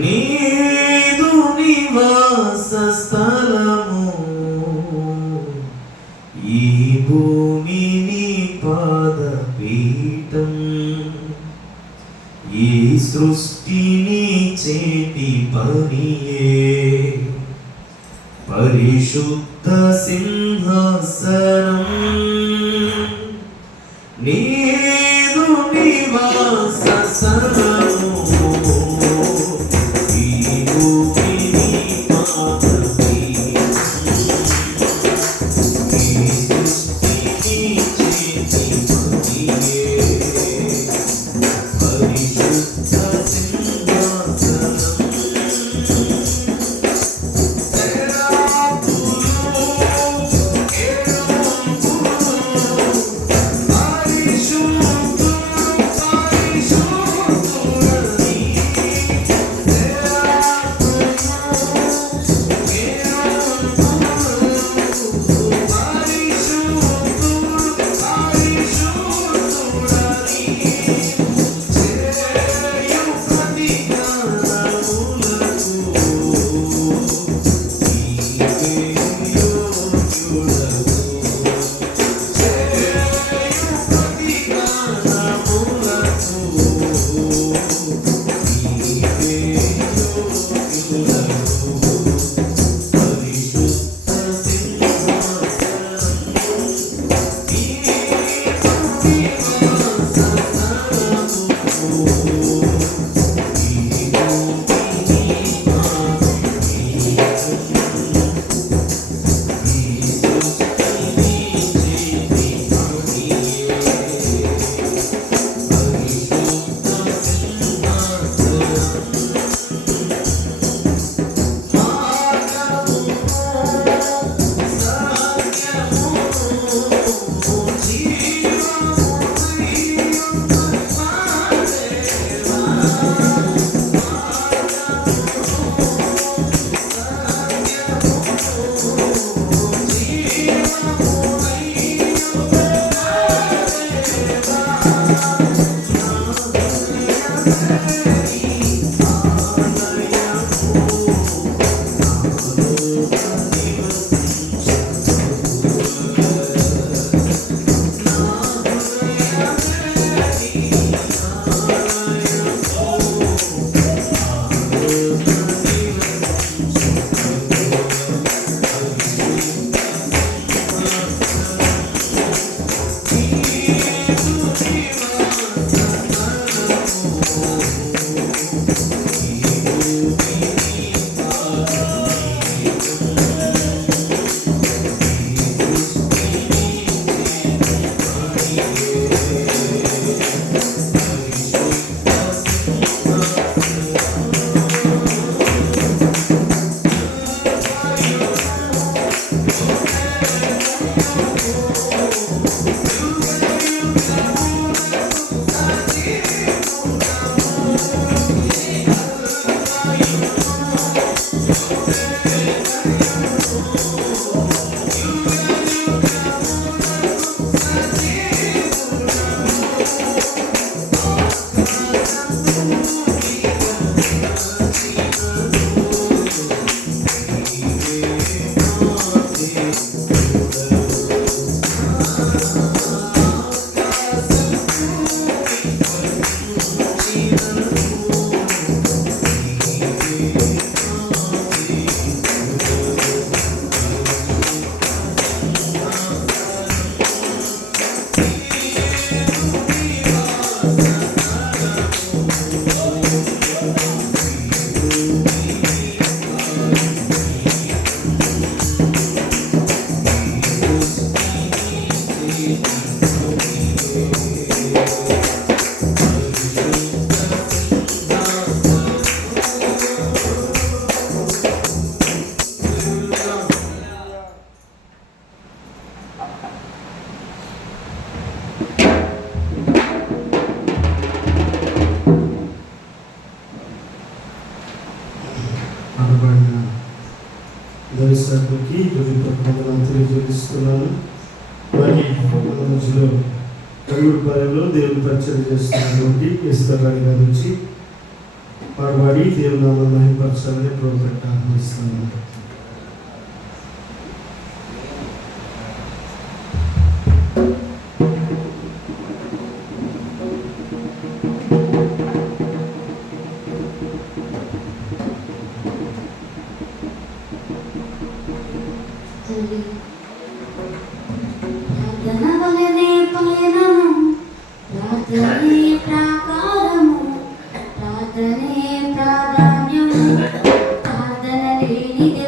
నీదు నివాస స్థలము ఈ భూమి నీ పాదపీఠం ఈ సృష్టిని చేతి పనియే పరిశుద్ధ సింహాసనం నీదు నివాస స్థలము ఈ భూమి నీ పాదపీఠం ఈ సృష్టిని చేతి పనియే పరిశుద్ధ సింహాసనం దర్శకుడికి వందనాలు తెలియజేస్తున్నాను. మరి మన మధ్యలో కల్లూరుపాలెంలో దేవుని పరిచయం చేస్తున్నటువంటి ఈశ్వర్ రాణి గారి నుంచి పాడబడి దేవుని నామాన్ని మహిమపరచాలని ప్రభుత్వం ఆహ్వానిస్తున్నాను. ప్రార్థనవలనే పయనము, ప్రార్థనే ప్రాకారము, ప్రార్థనే ప్రాధాన్యము, ప్రార్థన లేనిదే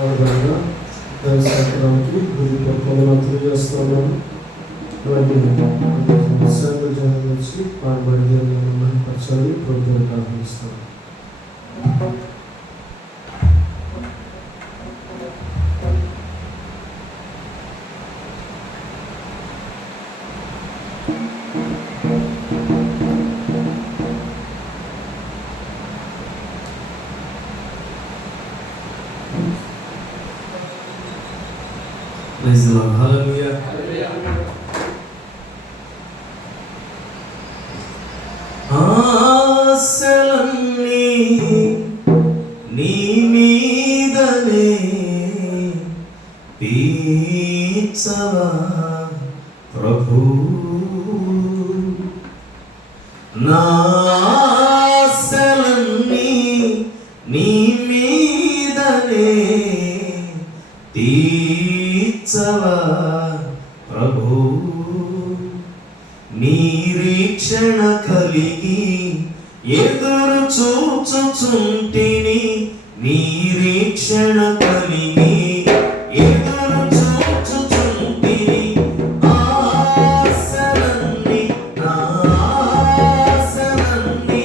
ఆధారంగా దర్శనానికి హృదయపూర్వకంగా తెలియజేస్తున్నాను. విశ్రాంతి జనం వచ్చి పాడబడి దేవుని మహిమపరచాలని ప్రభువుని ప్రార్థిస్తాను. Praise the Lord. Hallelujah. ఆశలన్నీ నీ మీదనే తీర్చవా ప్రభు, నా ఆశలన్నీ నీ మీదనే తీర్చవా ప్రభు, నిరీక్షణ కలిగి ఎదురు చూచుచుంటిని, నిరీక్షణ కలిగి ఎదురు చూచుచుంటిని, ఆశలన్నీ నా ఆశలన్నీ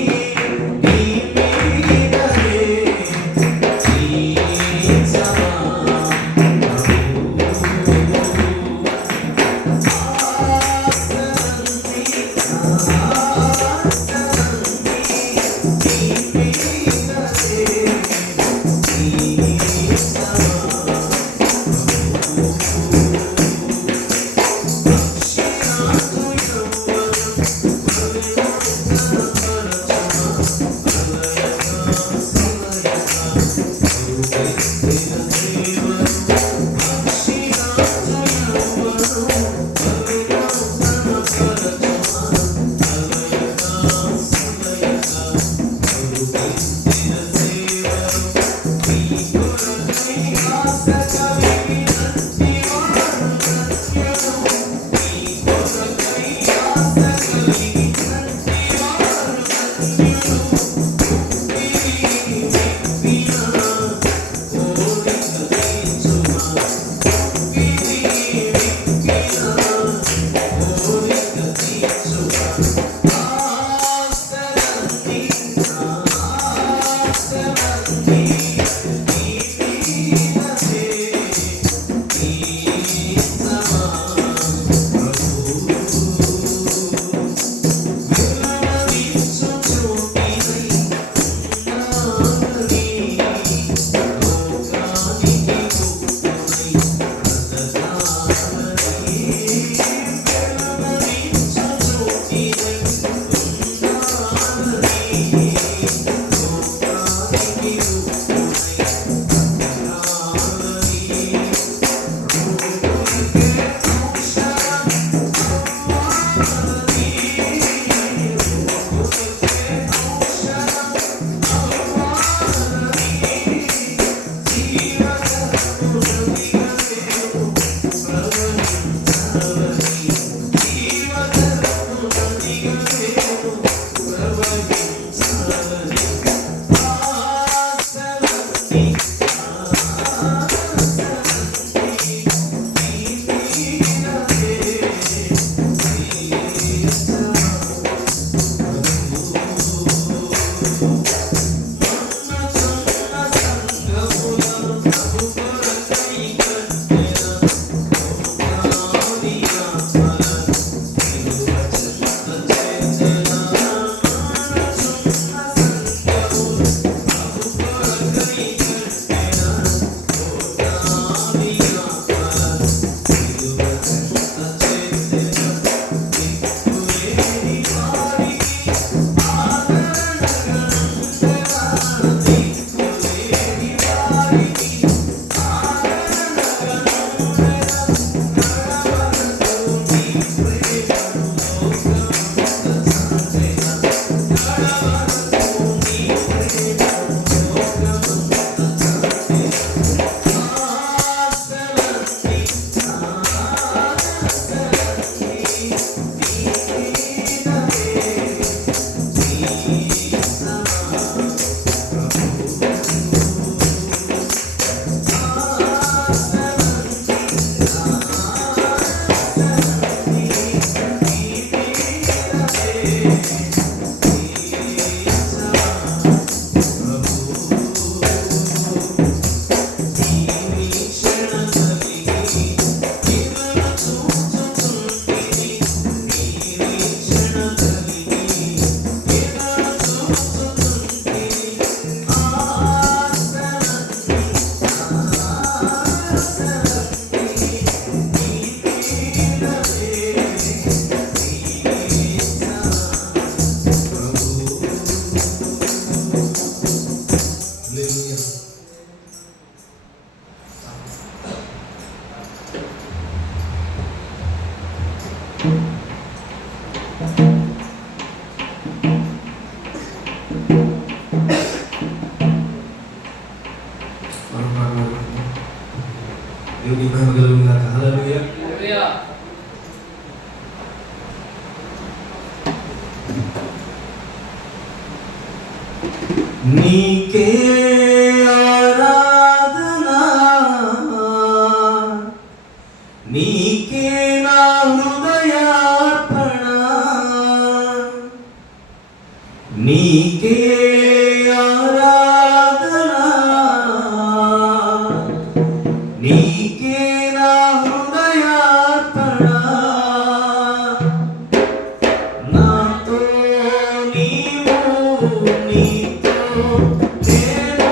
నీ మీదనే తీర్చవా మనం పాడుకుందాం. దేవుని మహిమ కలుగును గాక. హల్లెలూయా. నీకే ఆరాధనా, నీకే నా హృదయార్పణ, నీకే ఆరాధనా, నీకే నా హృదయార్పణ. నాతో నీవు, నీతో నేను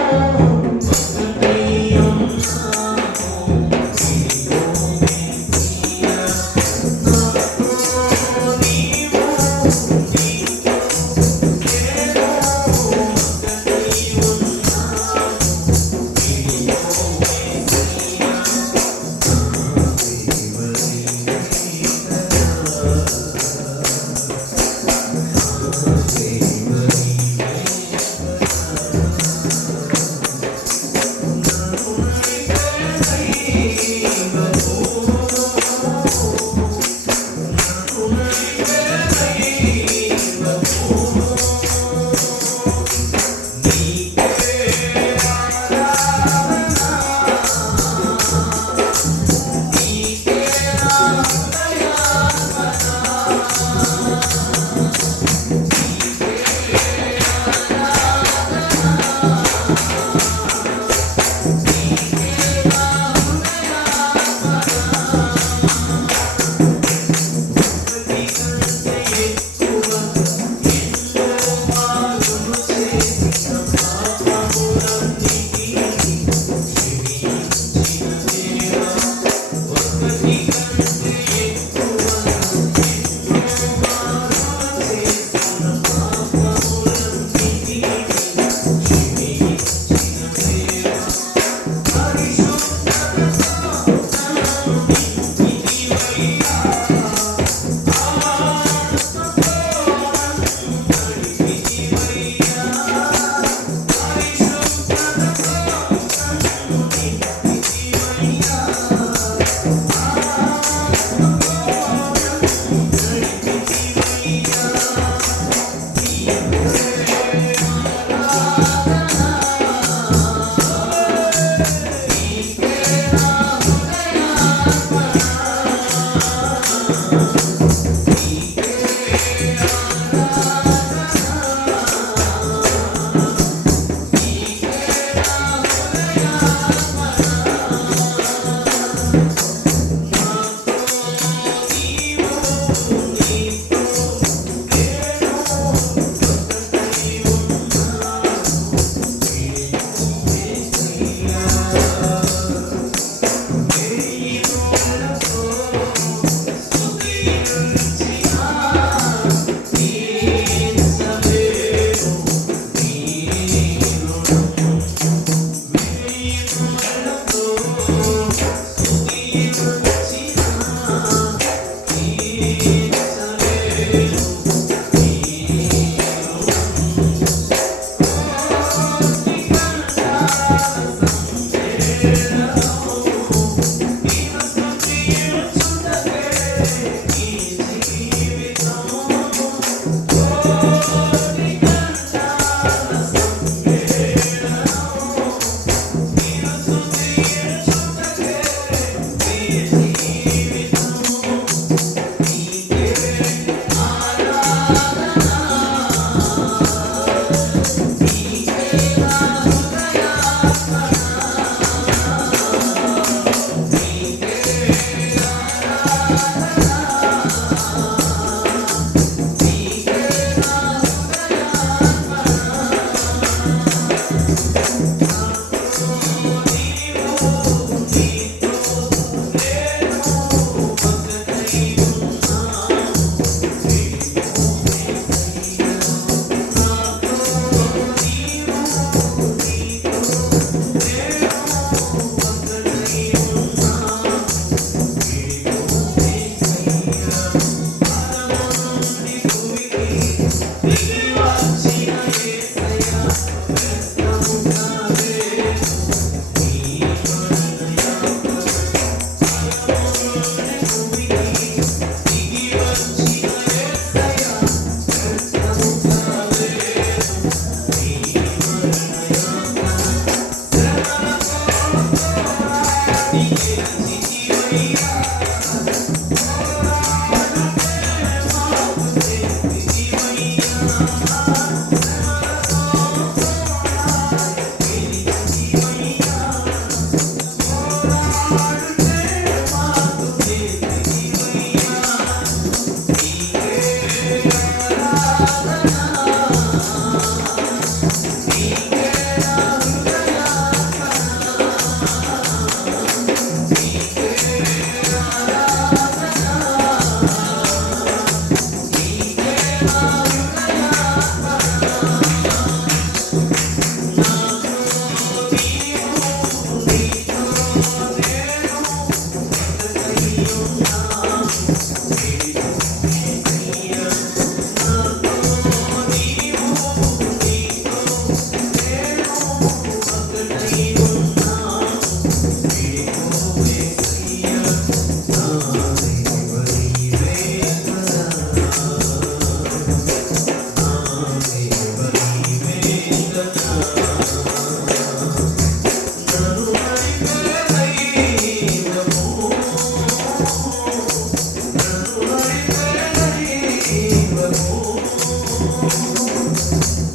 దైవము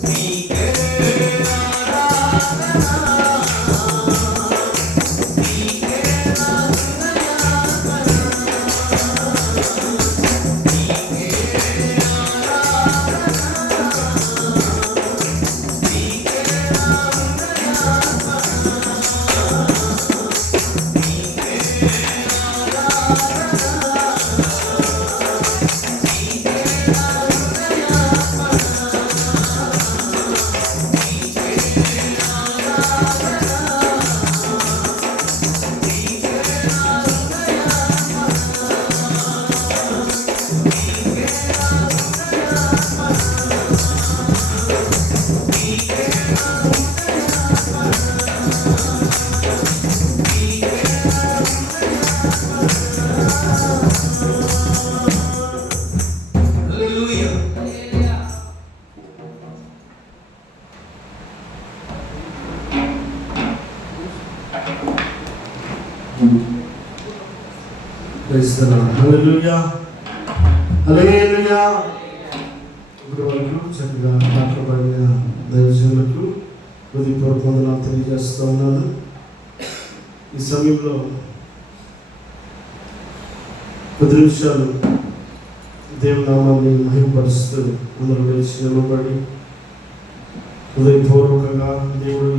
నీకే ఆరాధన నీకే నా హృదయార్పణ నీకే ఆరాధన నీకే నా హృదయార్పణ హల్లెలూయా హల్లెలూయా. ఇప్పుడు వరకు చక్కగా పాటపడిన దైవజనులకు హృదయపూర్వక వందనాలు తెలియజేస్తూ ఉన్నాను. ఈ సమయంలో 10 నిమిషాలు దేవుని నామాన్ని మహిమపరుస్తూ అందరూ లేచి నిలబడి హృదయపూర్వకంగా దేవుడు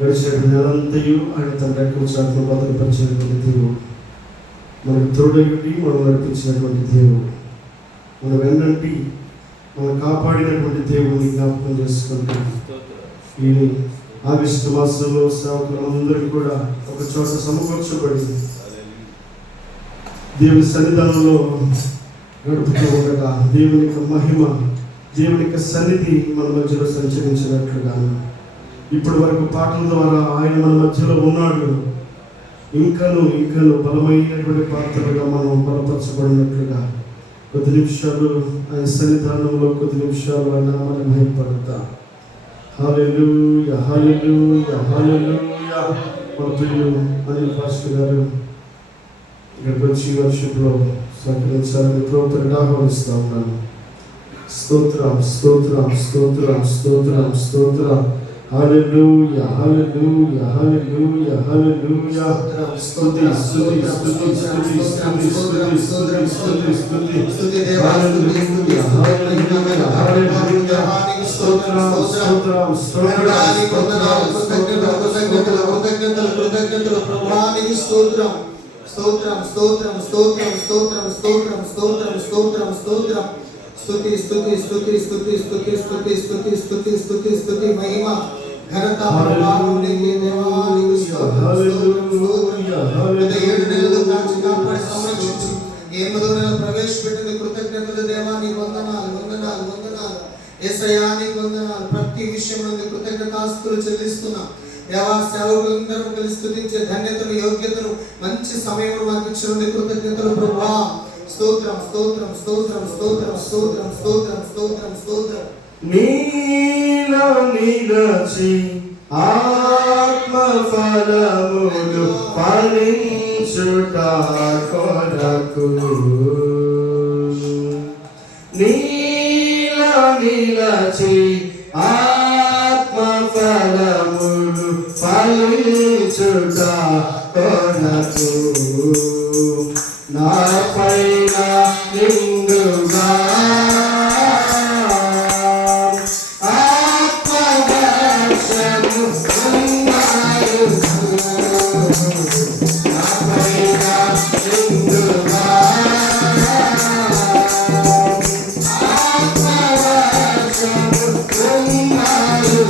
గడిచిన నెలంతయు ఆయన తన రెక్కల చాటును భద్రపరిచినటువంటి దేవుడు, మనకు తోడైండి మనం నడిపించినటువంటి దేవుడు, మన వెన్నంటి మనం కాపాడినటువంటి దేవుడిని జ్ఞాపకం చేసుకుంటూ ఈ ఆగస్టు మాసంలో సేవకులందరికీ కూడా ఒక చోట సమకూర్చబడి దేవుని సన్నిధానంలో గడుపుతూ ఉండగా దేవుని యొక్క మహిమ, దేవుని యొక్క సన్నిధి మన మధ్యలో సంచరించినట్లుగా ఇప్పటి వరకు పాటల ద్వారా ఆయన మన మధ్యలో ఉన్నాడు. ఇంకను బలమైనటువంటి పాత్రలుగా మనం బలపరచబడినట్లుగా 10 నిమిషాలు ఆయన సన్నిధానంలో 10 నిమిషాలు ఆయన నామాన్ని మహిమపడతా. హల్లెలూయా హల్లెలూయా హల్లెలూయా. మన ప్రియులు అనిల్ పాస్టర్ గారు ఇక్కడికి వచ్చి వర్షిప్లో సహకరించాలని ప్రభుత్వం ఆహ్వానిస్తూ ఉన్నాను. స్తోత్రం స్తోత్రం స్తోత్రం స్తోత్రం స్తోత్రం. హల్లెలూయా హల్లెలూయా హల్లెలూయా హల్లెలూయా. స్తుతి స్తుతి స్తుతి స్తుతి స్తుతి స్తుతి స్తుతి స్తుతి స్తుతి స్తుతి దేవా స్తుతి హల్లెలూయా హల్లెలూయా. స్తోత్రం స్తోత్రం స్తోత్రం కృతజ్ఞతలు ప్రభువానికి స్తోత్రం స్తోత్రం స్తోత్రం స్తోత్రం స్తోత్రం స్తోత్రం స్తోత్రం స్తోత్రం స్తోత్రం. స్తుతి స్తుతి స్తుతి స్తుతి స్తుతి స్తుతి స్తుతి స్తుతి స్తుతి స్తుతి మహిమ ఘనత ప్రభావం నీకే దేవానికి స్తోత్రం. 7 నెలలు కాచి కాపాడి సంరక్షించి 8వ నెల ప్రవేశపెట్టిన కృతజ్ఞతలు దేవా నీకు వందనాలు వందనాలు వందనాలు. యేసయ్యా నీకు వందనాలు. ప్రతి విషయం నుండి కృతజ్ఞతాస్తుతులు చెల్లిస్తున్నా దేవా. సేవకులందరూ కలిసి స్తుతించే ధన్యతను యోగ్యతను మంచి సమయం మాకు ఇచ్చిన కృతజ్ఞతలు ప్రభువా. స్తోత్రం స్తోత్రం స్తోత్రం స్తోత్రం స్తోత్రం స్తోత్రం స్తోత్రం స్తోత్రం. నీలో నిలచి ఆత్మ ఫలములు ఫలించుట కొరకు నీలో నిలచి ఆత్మ ఫలములు ఫలించుట కొరకు నా పైన నిండుగా ఆత్మవర్షము ఉన్నాయు. నా పైన నిండుగా ఆత్మవర్షము ఉన్నాయు.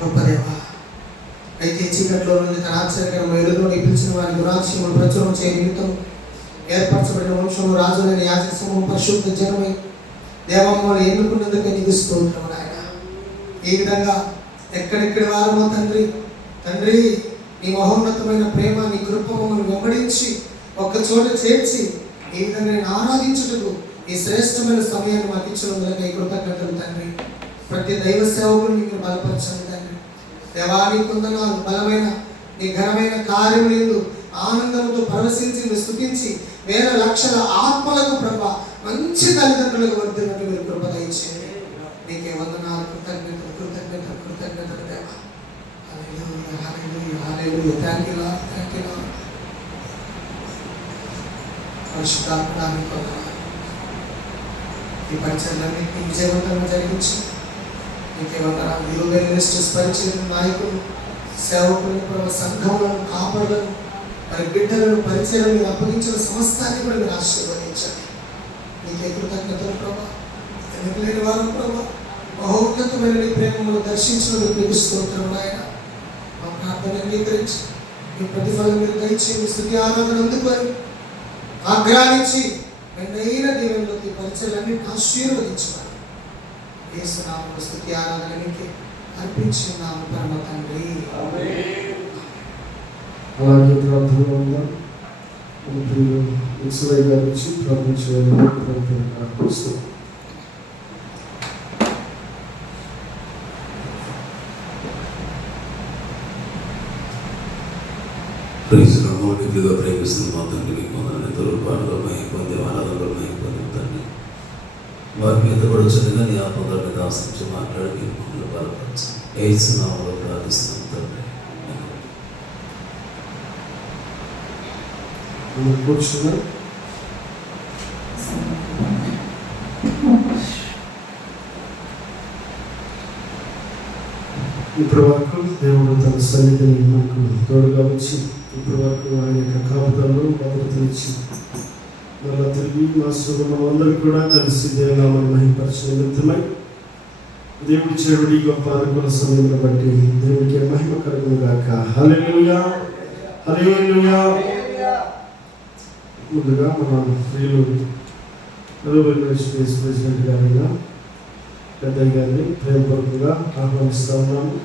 గొప్ప దేవా. అయితే చీకట్లో నుండి తన ఆశ్చర్యకరమైన వెలుగులోకి పిలిచిన వారి దురాక్షములు ప్రచురం చేయ నిమిత్తం ఏర్పరచబడిన వంశము రాజులైన యాజక సమూహం పరిశుద్ధ జనమై దేవమ్మను ఎన్నుకున్నందుకే నీకు స్తోత్రము నాయన. ఈ విధంగా ఎక్కడెక్కడి వారమో తండ్రి తండ్రి నీ మహోన్నతమైన ప్రేమ నీ కృప మమ్మల్ని వెంబడించి ఒక్క చోట చేర్చి ఈ విధంగా నేను ఆరాధించుటకు ఈ శ్రేష్టమైన సమయాన్ని మాకు ఇచ్చినందుకు కృతజ్ఞతలు తండ్రి. ప్రతి దైవ సేవకుని మీరు బలపరచండి తండ్రి. దేవాని కొందనాలు బలమైన నీ ఘనమైన కార్యములందు ఆనందంతో పరవశించి స్తుతించి వేల లక్షల ఆత్మలకు ప్రభా మంచి తల్లిదండ్రులకు వర్తినట్టు మీరు కృప దయచేయండి. నీకే వందనాలు, కృతజ్ఞతలు కృతజ్ఞతలు కృతజ్ఞతలు దేవా. హల్లెలూయా హల్లెలూయా హల్లెలూయా. Thank you Lord, thank you Lord. పరిశుద్ధాత్మ వందనాలు. ఈ పరిచయాలన్నింటినీ విజయవంతంగా జరిగించి నీకే వందనాలు. విలువైన మినిస్టర్స్ పరిచయం నాయకులు సేవకులను ప్రభు సంఘములను కాపరులను మరి బిడ్డలను పరిచయం మీరు అప్పగించిన సమస్తాన్ని కూడా మీరు ఆశీర్వదించండి. నీకే కృతజ్ఞతలు ప్రభా. ఎన్నికలేని వారు ప్రభా మహోన్నతమైన నీ ప్రేమను దర్శించినందుకు మీకు స్తోత్రం నాయన. మా ప్రార్థన అంగీకరించి మీ ప్రతిఫలం మీరు దయచేయండి. స్తుతి ఆరాధన అందుకొని ఆగ్రహించి మెండైన దీవెనలోకి పరిచయాలన్నింటినీ ఆశీర్వదించమని యేసు నామములో స్తుతి ఆరాధన నీకే అర్పించున్నాము పరమ తండ్రి. అలాగే ప్రార్థనలో ఉన్న ఇస్రాయి గారి నుంచి ప్రార్థించాలని ప్రార్థిస్తున్నాం. ప్రేమిస్తున్నా ప్రేమిస్తున్న మా తండ్రి మీకు వందనాలు. తొలపాటులో మహిపొంది ఆరాధనలో మహిపొంది తండ్రి. వారి మీద పడుచునిగా నీ ఆత్మల మీద ఆశించి మాట్లాడి మీరు మమ్మల్ని బలపరచు. యేసు నామములో ప్రార్థిస్తున్నాం తండ్రి. కూర్చున్నాం. ఇప్పటి వరకు దేవుడు తన సన్నిధిని మనకు తోడుగా వచ్చి ఇప్పటి వరకు ఆయన యొక్క కాపుదలను భద్రతనిచ్చి మళ్ళా తిరిగి మా సుగమం అందరూ కూడా కలిసి దేవునామని మహిమపరచిన నిమిత్తమై దేవుడి చెడుడి గొప్ప అనుకూల సమయంలో బట్టి దేవుడికి మహిమ కలుగును గాక. హల్లెలూయా హల్లెలూయా. ముందుగా మన ప్రియులు ప్రెసిడెంట్ గారైన పెద్దయ్య గారిని ప్రేమపూర్వకంగా ఆహ్వానిస్తూ ఉన్నాము.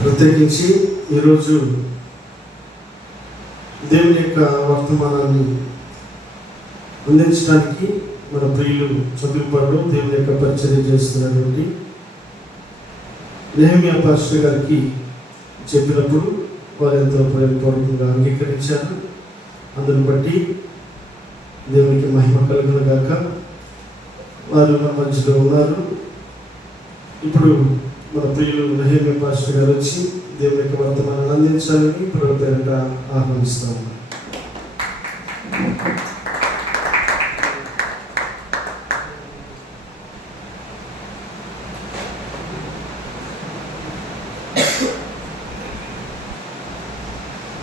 ప్రత్యేకించి ఈరోజు దేవుని యొక్క వర్తమానాన్ని అందించడానికి మన ప్రియులు చదువుపాడు దేవుని యొక్క పరిచర్య చేస్తున్నటువంటి నెహెమ్యా పాస్టర్ గారికి చెప్పినప్పుడు వారు ఎంతో ప్రేమపూర్వకంగా అంగీకరించారు. అందుని బట్టి దేవునికి మహిమ కలుగును గాక. వారు మన మధ్యలో ఉన్నారు. ఇప్పుడు మన ప్రియులు నెహెమ్యా పాస్టర్ గారు వచ్చి దేవుని యొక్క వర్తమానాన్ని అందించాలని ప్రభు పేరిట ఆహ్వానిస్తాము.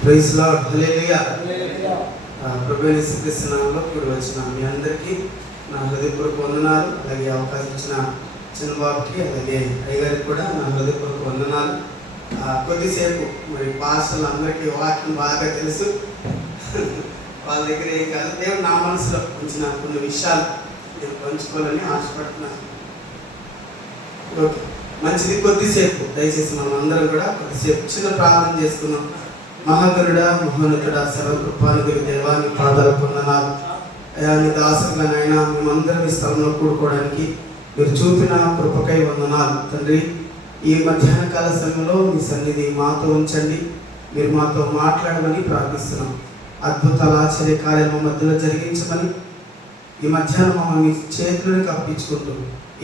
ప్రైజ్ లార్డ్ హల్లెలూయా. ప్రభువైన యేసుక్రీస్తు నామములో కూడి వచ్చిన మీ అందరికీ నా హృదయపూర్వక వందనాలు. అలాగే అవకాశం ఇచ్చిన చిన్నబాబుకి అలాగే అయ్యగారికి కూడా నా హృదయపూర్వక వందనాలు. కొద్దిసేపు మరి పాస్టర్లు అందరికీ వాక్యం బాగా తెలుసు. వాళ్ళ దగ్గర ఏం కాదు, దేవుడు నా మనసులో ఉంచిన కొన్ని విషయాలు నేను పంచుకోవాలని ఆశపడుతున్నాను. ఓకే, మంచిది. కొద్దిసేపు దయచేసి మనం అందరం కూడా కొద్దిసేపు చిన్న ప్రార్థన చేసుకున్నాం. మహాగరుడా మహోన్నతుడా సర్వకృపానిధి దేవాని పాదాలకు వందనాలు. అయా నీ దాసులనైనా మేమందరం ఈ స్థలంలో కూడుకోవడానికి మీరు చూపిన కృపకై వందనాలు తండ్రి. ఈ మధ్యాహ్న కాల సమయంలో మీ సన్నిధి మాతో ఉంచండి. మీరు మాతో మాట్లాడమని ప్రార్థిస్తున్నాం. అద్భుతాల ఆశ్చర్య కార్యాలు మధ్యలో జరిగించమని ఈ మధ్యాహ్నం మమ్మల్ని చేతులను కప్పించుకుంటూ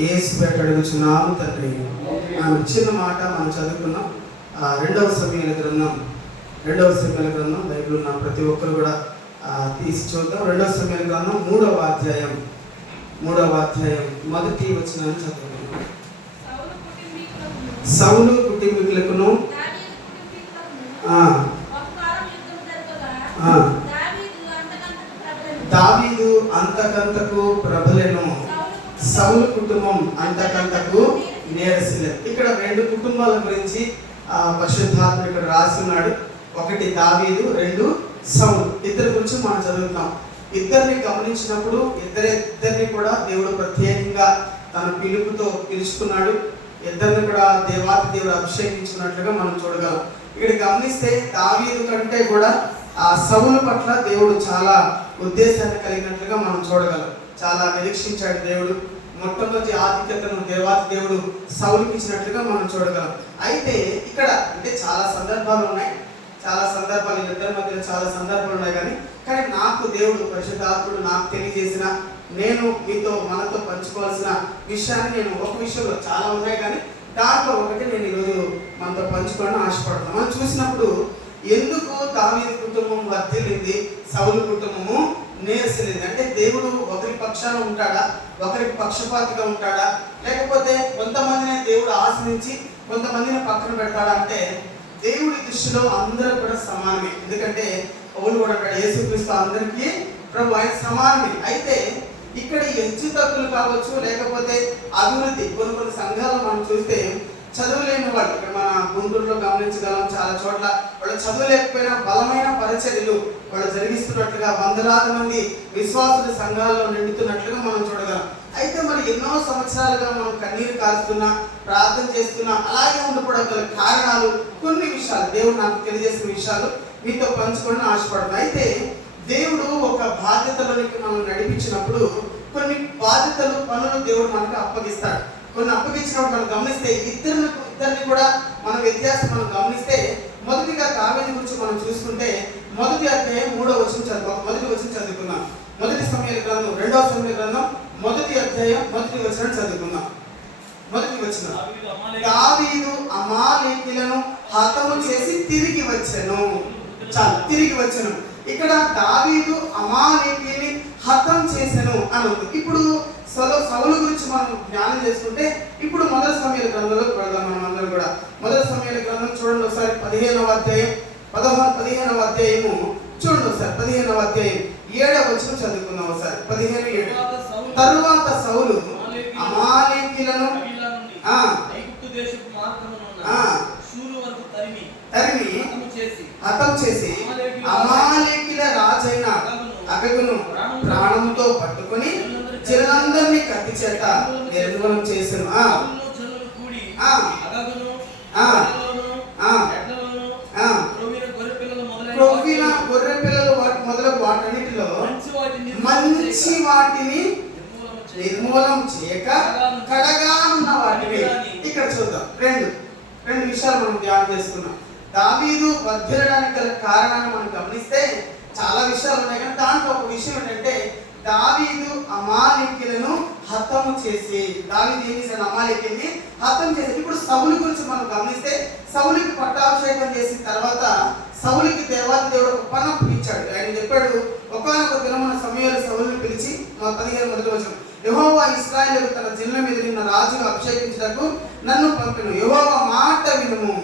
యేసు పేట అడుగుచున్నాము తండ్రి. చిన్న మాట మనం చదువుకున్నాం. రెండవ సమయాల గ్రంథం బైబిల్ ఉన్న ప్రతి ఒక్కరు కూడా తీసి చూద్దాం. రెండవ సమయాల గ్రంథం 3వ అధ్యాయం 1వ వచనాన్ని చదువుకున్నాం. సౌలు కుటుంబీకులకును ఆ, ఆ, దావీదు అంతకంతకు ప్రబలెను, సౌలు కుటుంబం అంతకంతకు నీరసలేదు. ఇక్కడ రెండు కుటుంబాల గురించి పరిశుద్ధాత్మ ఇక్కడ రాసి ఉన్నాడు. ఒకటి దావీదు, రెండు సౌలు. ఇద్దరి గురించి మనం చదువుతాం. ఇద్దరిని గమనించినప్పుడు ఇద్దరిని కూడా దేవుడు ప్రత్యేకంగా తన పిలుపుతో పిలుచుకున్నాడు. ఇద్దరిని కూడా దేవాతి దేవుడు అభిషేకించుకున్నట్లుగా మనం చూడగలం. ఇక్కడ గమనిస్తే దావీదు కంటే కూడా ఆ సౌలు పట్ల దేవుడు చాలా ఉద్దేశాన్ని కలిగినట్లుగా మనం చూడగలం. చాలా నిరీక్షించాడు దేవుడు. మొట్టమొదటి ఆధిక్యతను దేవాతి దేవుడు సౌలుకి ఇచ్చినట్లుగా మనం చూడగలం. అయితే ఇక్కడ అంటే చాలా సందర్భాలు ఉన్నాయి, చాలా సందర్భాలు ఇద్దరి మధ్యలో చాలా సందర్భాలు ఉన్నాయి. కానీ నాకు దేవుడు పరిశుద్ధాత్ముడు నాకు తెలియజేసిన, నేను మీతో మనతో పంచుకోవాల్సిన విషయాన్ని నేను ఒక విషయంలో చాలా ఉన్నాయి, కానీ దాంట్లో ఒకటి నేను ఈరోజు మనతో పంచుకోవాలని ఆశపడుతున్నాను. మనం చూసినప్పుడు ఎందుకు దావీదు కుటుంబం వర్ధిల్లింది, సౌలు కుటుంబము నీరసలింది అంటే దేవుడు ఒకరి పక్షాన ఉంటాడా, ఒకరికి పక్షపాతిగా ఉంటాడా, లేకపోతే కొంతమందిని దేవుడు ఆశ్రయించి కొంతమందిని పక్కన పెడతాడా అంటే దేవుడి దృష్టిలో అందరూ కూడా సమానమే. ఎందుకంటే పౌలు కూడా యేసుక్రీస్తు అందరికీ ప్రభు, ఆయన సమానమే. అయితే ఇక్కడ హెచ్చు తగ్గులు కావచ్చు, లేకపోతే అభివృద్ధి కొన్ని సంఘాలు మనం చూస్తే చదువులేని వాళ్ళు, ఇక్కడ మన గుంటూరులో గమనించగలం, చాలా చోట్ల వాళ్ళు చదువులేకపోయినా బలమైన పరిచర్యలు వాళ్ళు జరిగిస్తున్నట్లుగా వందలాది మంది విశ్వాసుల సంఘాల్లో నిండుతున్నట్లుగా మనం చూడగలం. అయితే మరి ఎన్నో సంవత్సరాలుగా మనం కన్నీరు కారుస్తున్నా, ప్రార్థన చేస్తున్నా, అలాగే ఉండిపోవడం కారణాలు కొన్ని విషయాలు దేవుడు నాకు తెలియజేసిన విషయాలు మీతో పంచుకోవడం ఆశపడుతున్నాను. అయితే దేవుడు ఒక బాధ్యతలోనికి మనం నడిపించినప్పుడు కొన్ని బాధ్యతలు, పనులు దేవుడు మనకు అప్పగిస్తాడు. కొన్ని అప్పగించినప్పుడు మనం గమనిస్తే ఇద్దరిని కూడా మన వ్యత్యాసం మనం గమనిస్తే, మొదటిగా దావీదు గురించి మనం చూసుకుంటే మొదటి అధ్యాయం 3వ వచనం మొదటి వచనం చదువుకుందాం. మొదటి సమూయేలు గ్రంథం 2వ సమూయేలు గ్రంథం మొదటి అధ్యాయం మొదటి వచనం చదువుకుందాం. మొదటి వచనం, దావీదు అమాలేకీయులను హతము చేసి తిరిగి వచ్చెను. చాలు, తిరిగి వచ్చెను. ఇక్కడ దావీదు అమాలేకీయుని హతం చేసెను అని ఉంది. ఇప్పుడు సౌలు గురించి మనం జ్ఞానం చేసుకుంటే ఇప్పుడు మొదటి సమూయేలు గ్రంథంలోకి వెళ్దాం. మనం అందరం కూడా మొదటి సమూయేలు గ్రంథం చూడండి ఒకసారి. 15వ అధ్యాయం 15వ అధ్యాయము చూడండి ఒకసారి. 15వ అధ్యాయం 7వ వచనం చదువుకుందాం ఒకసారి. 15:7. తరువాత సౌలు అమాలేకీయులను తరిమి హతం చేసి అమాలేకీయుల రాజైన అగగును ప్రాణంతో పట్టుకొని జనులందరినీ కత్తి చేత నిర్మూలన చేసెను. క్రొవ్విన గొర్రె పిల్లలు మొదలగు వాటన్నిటిలో మంచి వాటిని నిర్మూలం చేయక కడగానున్న వాటిని. ఇక్కడ చూద్దాం, రెండు విషయాలు మనం ధ్యానం చేసుకున్నాం. దావీదు వర్ధిల్లడానికి గల కారణాన్ని మనం గమనిస్తే చాలా విషయాలు ఉన్నాయి, కానీ దాంట్లో ఒక విషయం ఏంటంటే దావీదు అమాలేకీయులను హతము చేసి, దావీదు ఏం చేశాడు, అమాలేకీయుల్ని హతం చేసి. ఇప్పుడు సౌలు గురించి మనం గమనిస్తే సౌలుకి పట్టాభిషేకం చేసిన తర్వాత సౌలుకి దేవాది దేవుడు ఒక పని అప్పగించాడు. ఆయన చెప్పాడు, ఒకానొక దినమున సమూయేలు సౌలుని పిలిచి 15 మొదటి వచనం, యెహోవా ఇశ్రాయేలు తన జనుల మీద నిన్న రాజుగా అభిషేకించుటకు నన్ను పంపెను. యెహోవా మాట వినుము.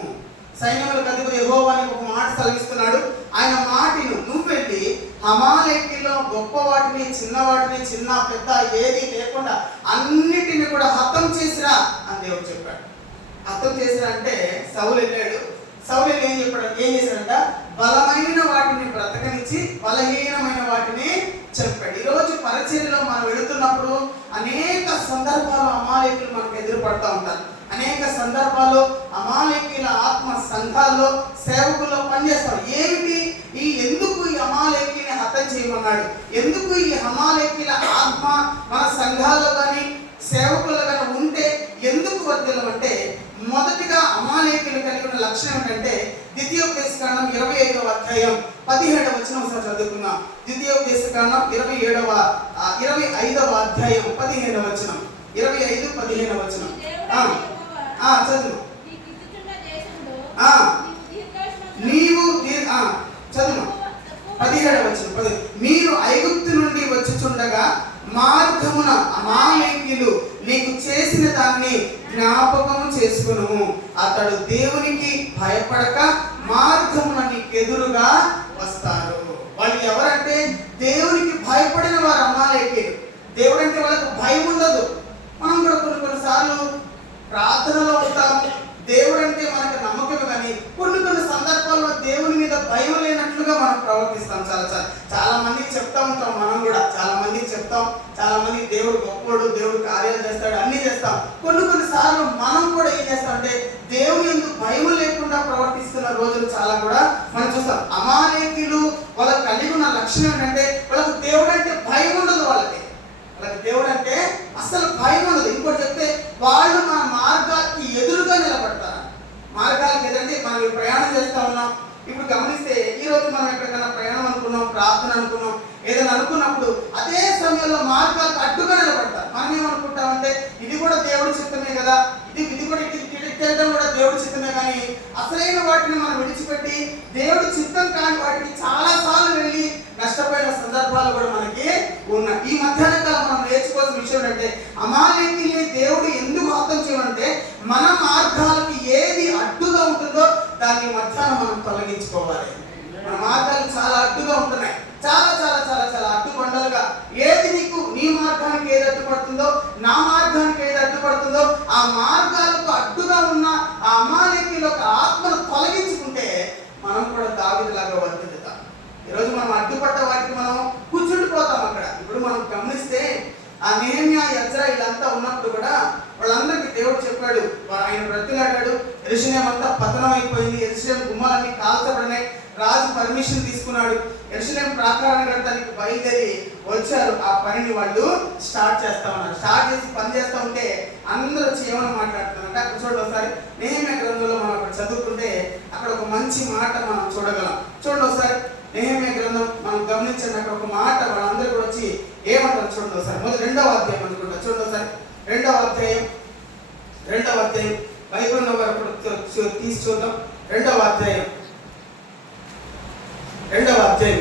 సైన్యములకు అధిపతి యెహోవా అని ఒక మాట సెలవిస్తున్నాడు. ఆయన మాటను నువ్వు వెళ్ళి అమాలేకీయుల్లో గొప్ప వాటిని, చిన్న వాటిని, చిన్న పెద్ద ఏది లేకుండా అన్నిటిని కూడా హతం చేసిరా అని దేవుడు చెప్పాడు. హతం చేసిరా అంటే సౌలు వెళ్ళాడు. సౌలు ఏం చేశాడంట, బలమైన వాటిని బ్రతకనిచ్చి బలహీనమైన వాటిని చెప్పాడు. ఈరోజు పరిచర్యలో మనం వెళుతున్నప్పుడు అనేక సందర్భాలు అమాలేకీయులు మనకు ఎదురుపడతా ఉంటారు. అనేక సందర్భాల్లో అమాలేకీయుల ఆత్మ సంఘాల్లో సేవకుల్లో పనిచేస్తారు. ఏమిటి ఎందుకు ఈ అమాలేకీయుని హతం చేయమన్నాడు, ఎందుకు ఈ అమాలేకీయుల ఆత్మ మన సంఘాల్లో కానీ సేవకుల్లో కానీ ఉంటే ఎందుకు వర్ధిల్లమంటే, మొదటిగా అమాలేకీయులు కలిగి ఉన్న లక్షణం ఏంటంటే ద్వితీయోపదేశకాండం 25వ అధ్యాయం 17వ వచనం ఒకసారి చదువుకుందాం. ద్వితీయోపదేశకాండం 25వ అధ్యాయం 15వ వచనం. 25-15వ వచనం చదువు. నీవు చదువు 17వ వచనం. మీరు ఐగుప్తు నుండి వచ్చుచుండగా మార్గమున అమాలేకీయులు నీకు చేసిన దాన్ని జ్ఞాపకము చేసుకును. అతడు దేవునికి భయపడక మార్గమున నీకెదురుగా వస్తారు. వాళ్ళు ఎవరంటే దేవునికి భయపడిన వారు అమాలేకీయులు. దేవుడు అంటే వాళ్ళకు భయం ఉండదు. మనం కూడా కొన్నిసార్లు ప్రార్థనలో ఉంటాము, దేవుడు అంటే మనకు నమ్మకం, కానీ కొన్ని సందర్భాల్లో దేవుని మీద భయం లేనట్లుగా మనం ప్రవర్తిస్తాం. చాలా మందికి చెప్తా ఉంటాం. మనం కూడా చాలా మందికి చెప్తాం, చాలా మంది దేవుడు గొప్పవాడు, దేవుడు కార్యాలు చేస్తాడు, అన్ని చేస్తాం. కొన్ని సార్లు మనం కూడా ఏం చేస్తామంటే దేవుని ఎందుకు భయం లేకుండా ప్రవర్తిస్తున్న రోజులు చాలా కూడా మనం చూస్తాం. అమాలేకీయులు వాళ్ళకి కలిగి ఉన్న లక్షణం ఏంటంటే వాళ్ళకు దేవుడు అంటే భయం ఉండదు. వాళ్ళకి దేవుడు అంటే అసలు భయం ఉండదు. ఇంకోటి చెప్తే వాళ్ళు మన మార్గానికి ఎదురుగా నిలబడతారు. మార్గాలకు ఎదురంటే మనం ప్రయాణం చేస్తా ఉన్నాం. ఇప్పుడు గమనిస్తే ఈ రోజు మనం ఎక్కడికైనా ప్రయాణం అనుకున్నాం, ప్రార్థన అనుకున్నాం, ఏదైనా అనుకున్నప్పుడు అదే సమయంలో మార్గాలకు అడ్డుగా నిలబడతారు. మనం ఏమనుకుంటామంటే ఇది కూడా దేవుడి చిత్తమే కదా, ఇది కూడా చేయడం కూడా దేవుడి చిత్తమే, కానీ అసలైన వాటిని మనం విడిచిపెట్టి దేవుడి చిత్తం కాని వాటికి చాలా సార్లు వెళ్ళి నష్టపోయిన సందర్భాలు కూడా మనకి ఉన్నాయి. ఈ మధ్యాహ్న కాలం మనం నేర్చుకోవాల్సిన విషయం అంటే అమాలేకీయుల్ని దేవుడు ఎందుకు అర్థం చేయమంటే మన మార్గాలకి ఏది అడ్డుగా ఉంటుందో దాన్ని మధ్యాహ్నం మనం తొలగించుకోవాలి. మన మార్గాలు చాలా అడ్డుగా ఉంటున్నాయి, చాలా చాలా చాలా చాలా అడ్డుబండలుగా. ఏది నీకు నీ మార్గానికి ఏది అడ్డుపడుతుందో, నా మార్గానికి ఏది అడ్డుపడుతుందో ఆ మార్గాలకు అడ్డుగా ఉన్న ఆ అమాలేకీయుల ఆత్మను తొలగించుకుంటే మనం కూడా దావీదులాగా వర్తిల్లుతాం. ఈరోజు మనం అడ్డుపడ్డ వాటికి మనం కూర్చుండిపోతాం అక్కడ. ఇప్పుడు మనం గమనిస్తే ఆ నెహెమ్యా, ఎజ్రా వీళ్ళంతా ఉన్నప్పుడు కూడా వాళ్ళందరికీ దేవుడు చెప్పాడు, ఆయన బ్రతిలాడాడు. యెరూషలేము అంతా పతనం అయిపోయింది, యెరూషలేము గుమ్మాలన్నీ కాల్చబడినాయి. రాజు పర్మిషన్ తీసుకున్నాడు, యెరూషలేము ప్రాకారం కట్టడానికి బయలుదేరి వచ్చారు. ఆ పనిని వాళ్ళు స్టార్ట్ చేస్తా ఉన్నారు. స్టార్ట్ చేసి పని చేస్తూ ఉంటే అందరూ వచ్చి ఏమని మాట్లాడుతున్నారంటే, అక్కడ చూడండి ఒకసారి నెహెమ్యా గ్రంథంలో మనం అక్కడ చదువుకుంటే అక్కడ ఒక మంచి మాట మనం చూడగలం. చూడండి ఒకసారి నెహెమ్యా గ్రంథం మనం గమనించండి. అక్కడ ఒక మాట వాళ్ళందరూ కూడా వచ్చి ఏమంటారు చూడండి ఒకసారి. మొదటి 2వ అధ్యాయం అనుకుంటా, చూడండి ఒకసారి. 2వ అధ్యాయం బైబిల్ తీసి చూద్దాం. 2వ అధ్యాయం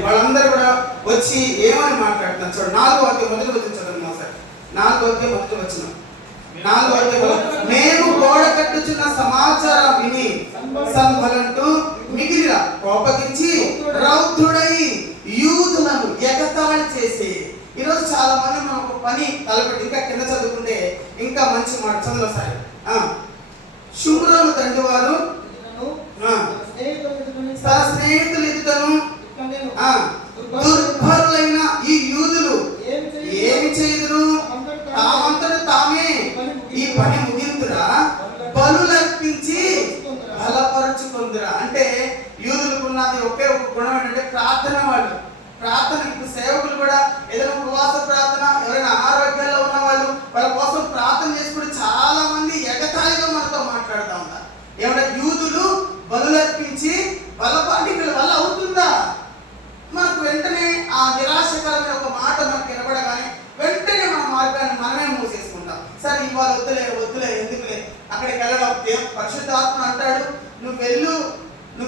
వాళ్ళందరూ కూడా వచ్చి ఏమని మాట్లాడుతున్నారు చూడండి. 4వ అధ్యాయం మొదటి వచ్చిన చదువు ఒకసారి. 4వ అధ్యాయం మొదటి వచ్చిన 4వ అధ్యాయం మేము గోడ కట్టుచున్న సమాచారం విని సంబలంటూ మిగిలిన కోపగించి రౌద్రుడై యూదులను ఎగతాళి చేసి. ఈరోజు చాలా మంది మనం ఒక పని తలపెట్టి ఇంకా కింద చదువుకుంటే ఇంకా మంచి మాట చదువు సార్. శుభ్రము తండ్రి వారు తన స్నేహితులు ఎదుటను దుర్భరులైన ఈ యూదులు ఏమి చేయుదురు, తామంతట తామే ఈ పని ముగింతురా, బలులర్పించి బలపరుచుకుందురా. అంటే యూదులకు ఉన్నది ఒకే ఒక గుణం ఏంటంటే ప్రార్థన. వాళ్ళు ప్రార్థన, ఇప్పుడు సేవకులు కూడా ఏదైనా ఉపవాస ప్రార్థన, ఎవరైనా అనారోగ్యాల్లో ఉన్న వాళ్ళు వాళ్ళ కోసం ప్రార్థన చేసుకుంటే చాలా మంది ఎగతాళిగా మనతో మాట్లాడుతూ ఉంటారు. ఏమంటే యూదులు బలులర్పించి బలపాటి వల్ల అవుతుందా? మనకు వెంటనే ఆ నిరాశకరమైన ఒక మాట మనకు వినబడగానే వెంటనే మన మార్గాన్ని మనమే మూసేసుకుంటాం. సరే ఇవాళ వద్దులే ఎందుకులే అక్కడికి వెళ్ళడం. పరిశుద్ధాత్మ అంటాడు, నువ్వు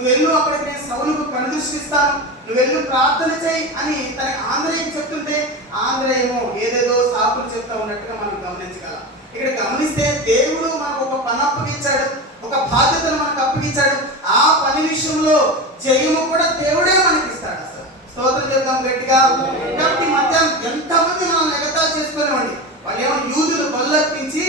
వెళ్ళు అక్కడికి నేను సౌలుకు కనుదృష్టిస్తాను, నువ్వు వెళ్ళు ప్రార్థన చేయి అని తనకి ఆంధ్రేయకి చెప్తుంటే ఆంధ్రేయమో ఏదేదో సాకులు చెప్తా ఉన్నట్టుగా మనం గమనించగలం. ఇక్కడ గమనిస్తే దేవుడు మనకు ఒక పని అప్పగించాడు, ఒక బాధ్యతను మనకు అప్పగించాడు. ఆ పని విషయంలో జయము కూడా దేవుడే మనకి ఇస్తాడు. అసలు స్తోత్రం చెప్తాం గట్టిగా. కాబట్టి మధ్యాహ్నం ఎంతమంది మనం ఎగతాళి చేసుకునేవాడి. వాళ్ళు ఏమన్నా యూదులు బలులర్పించి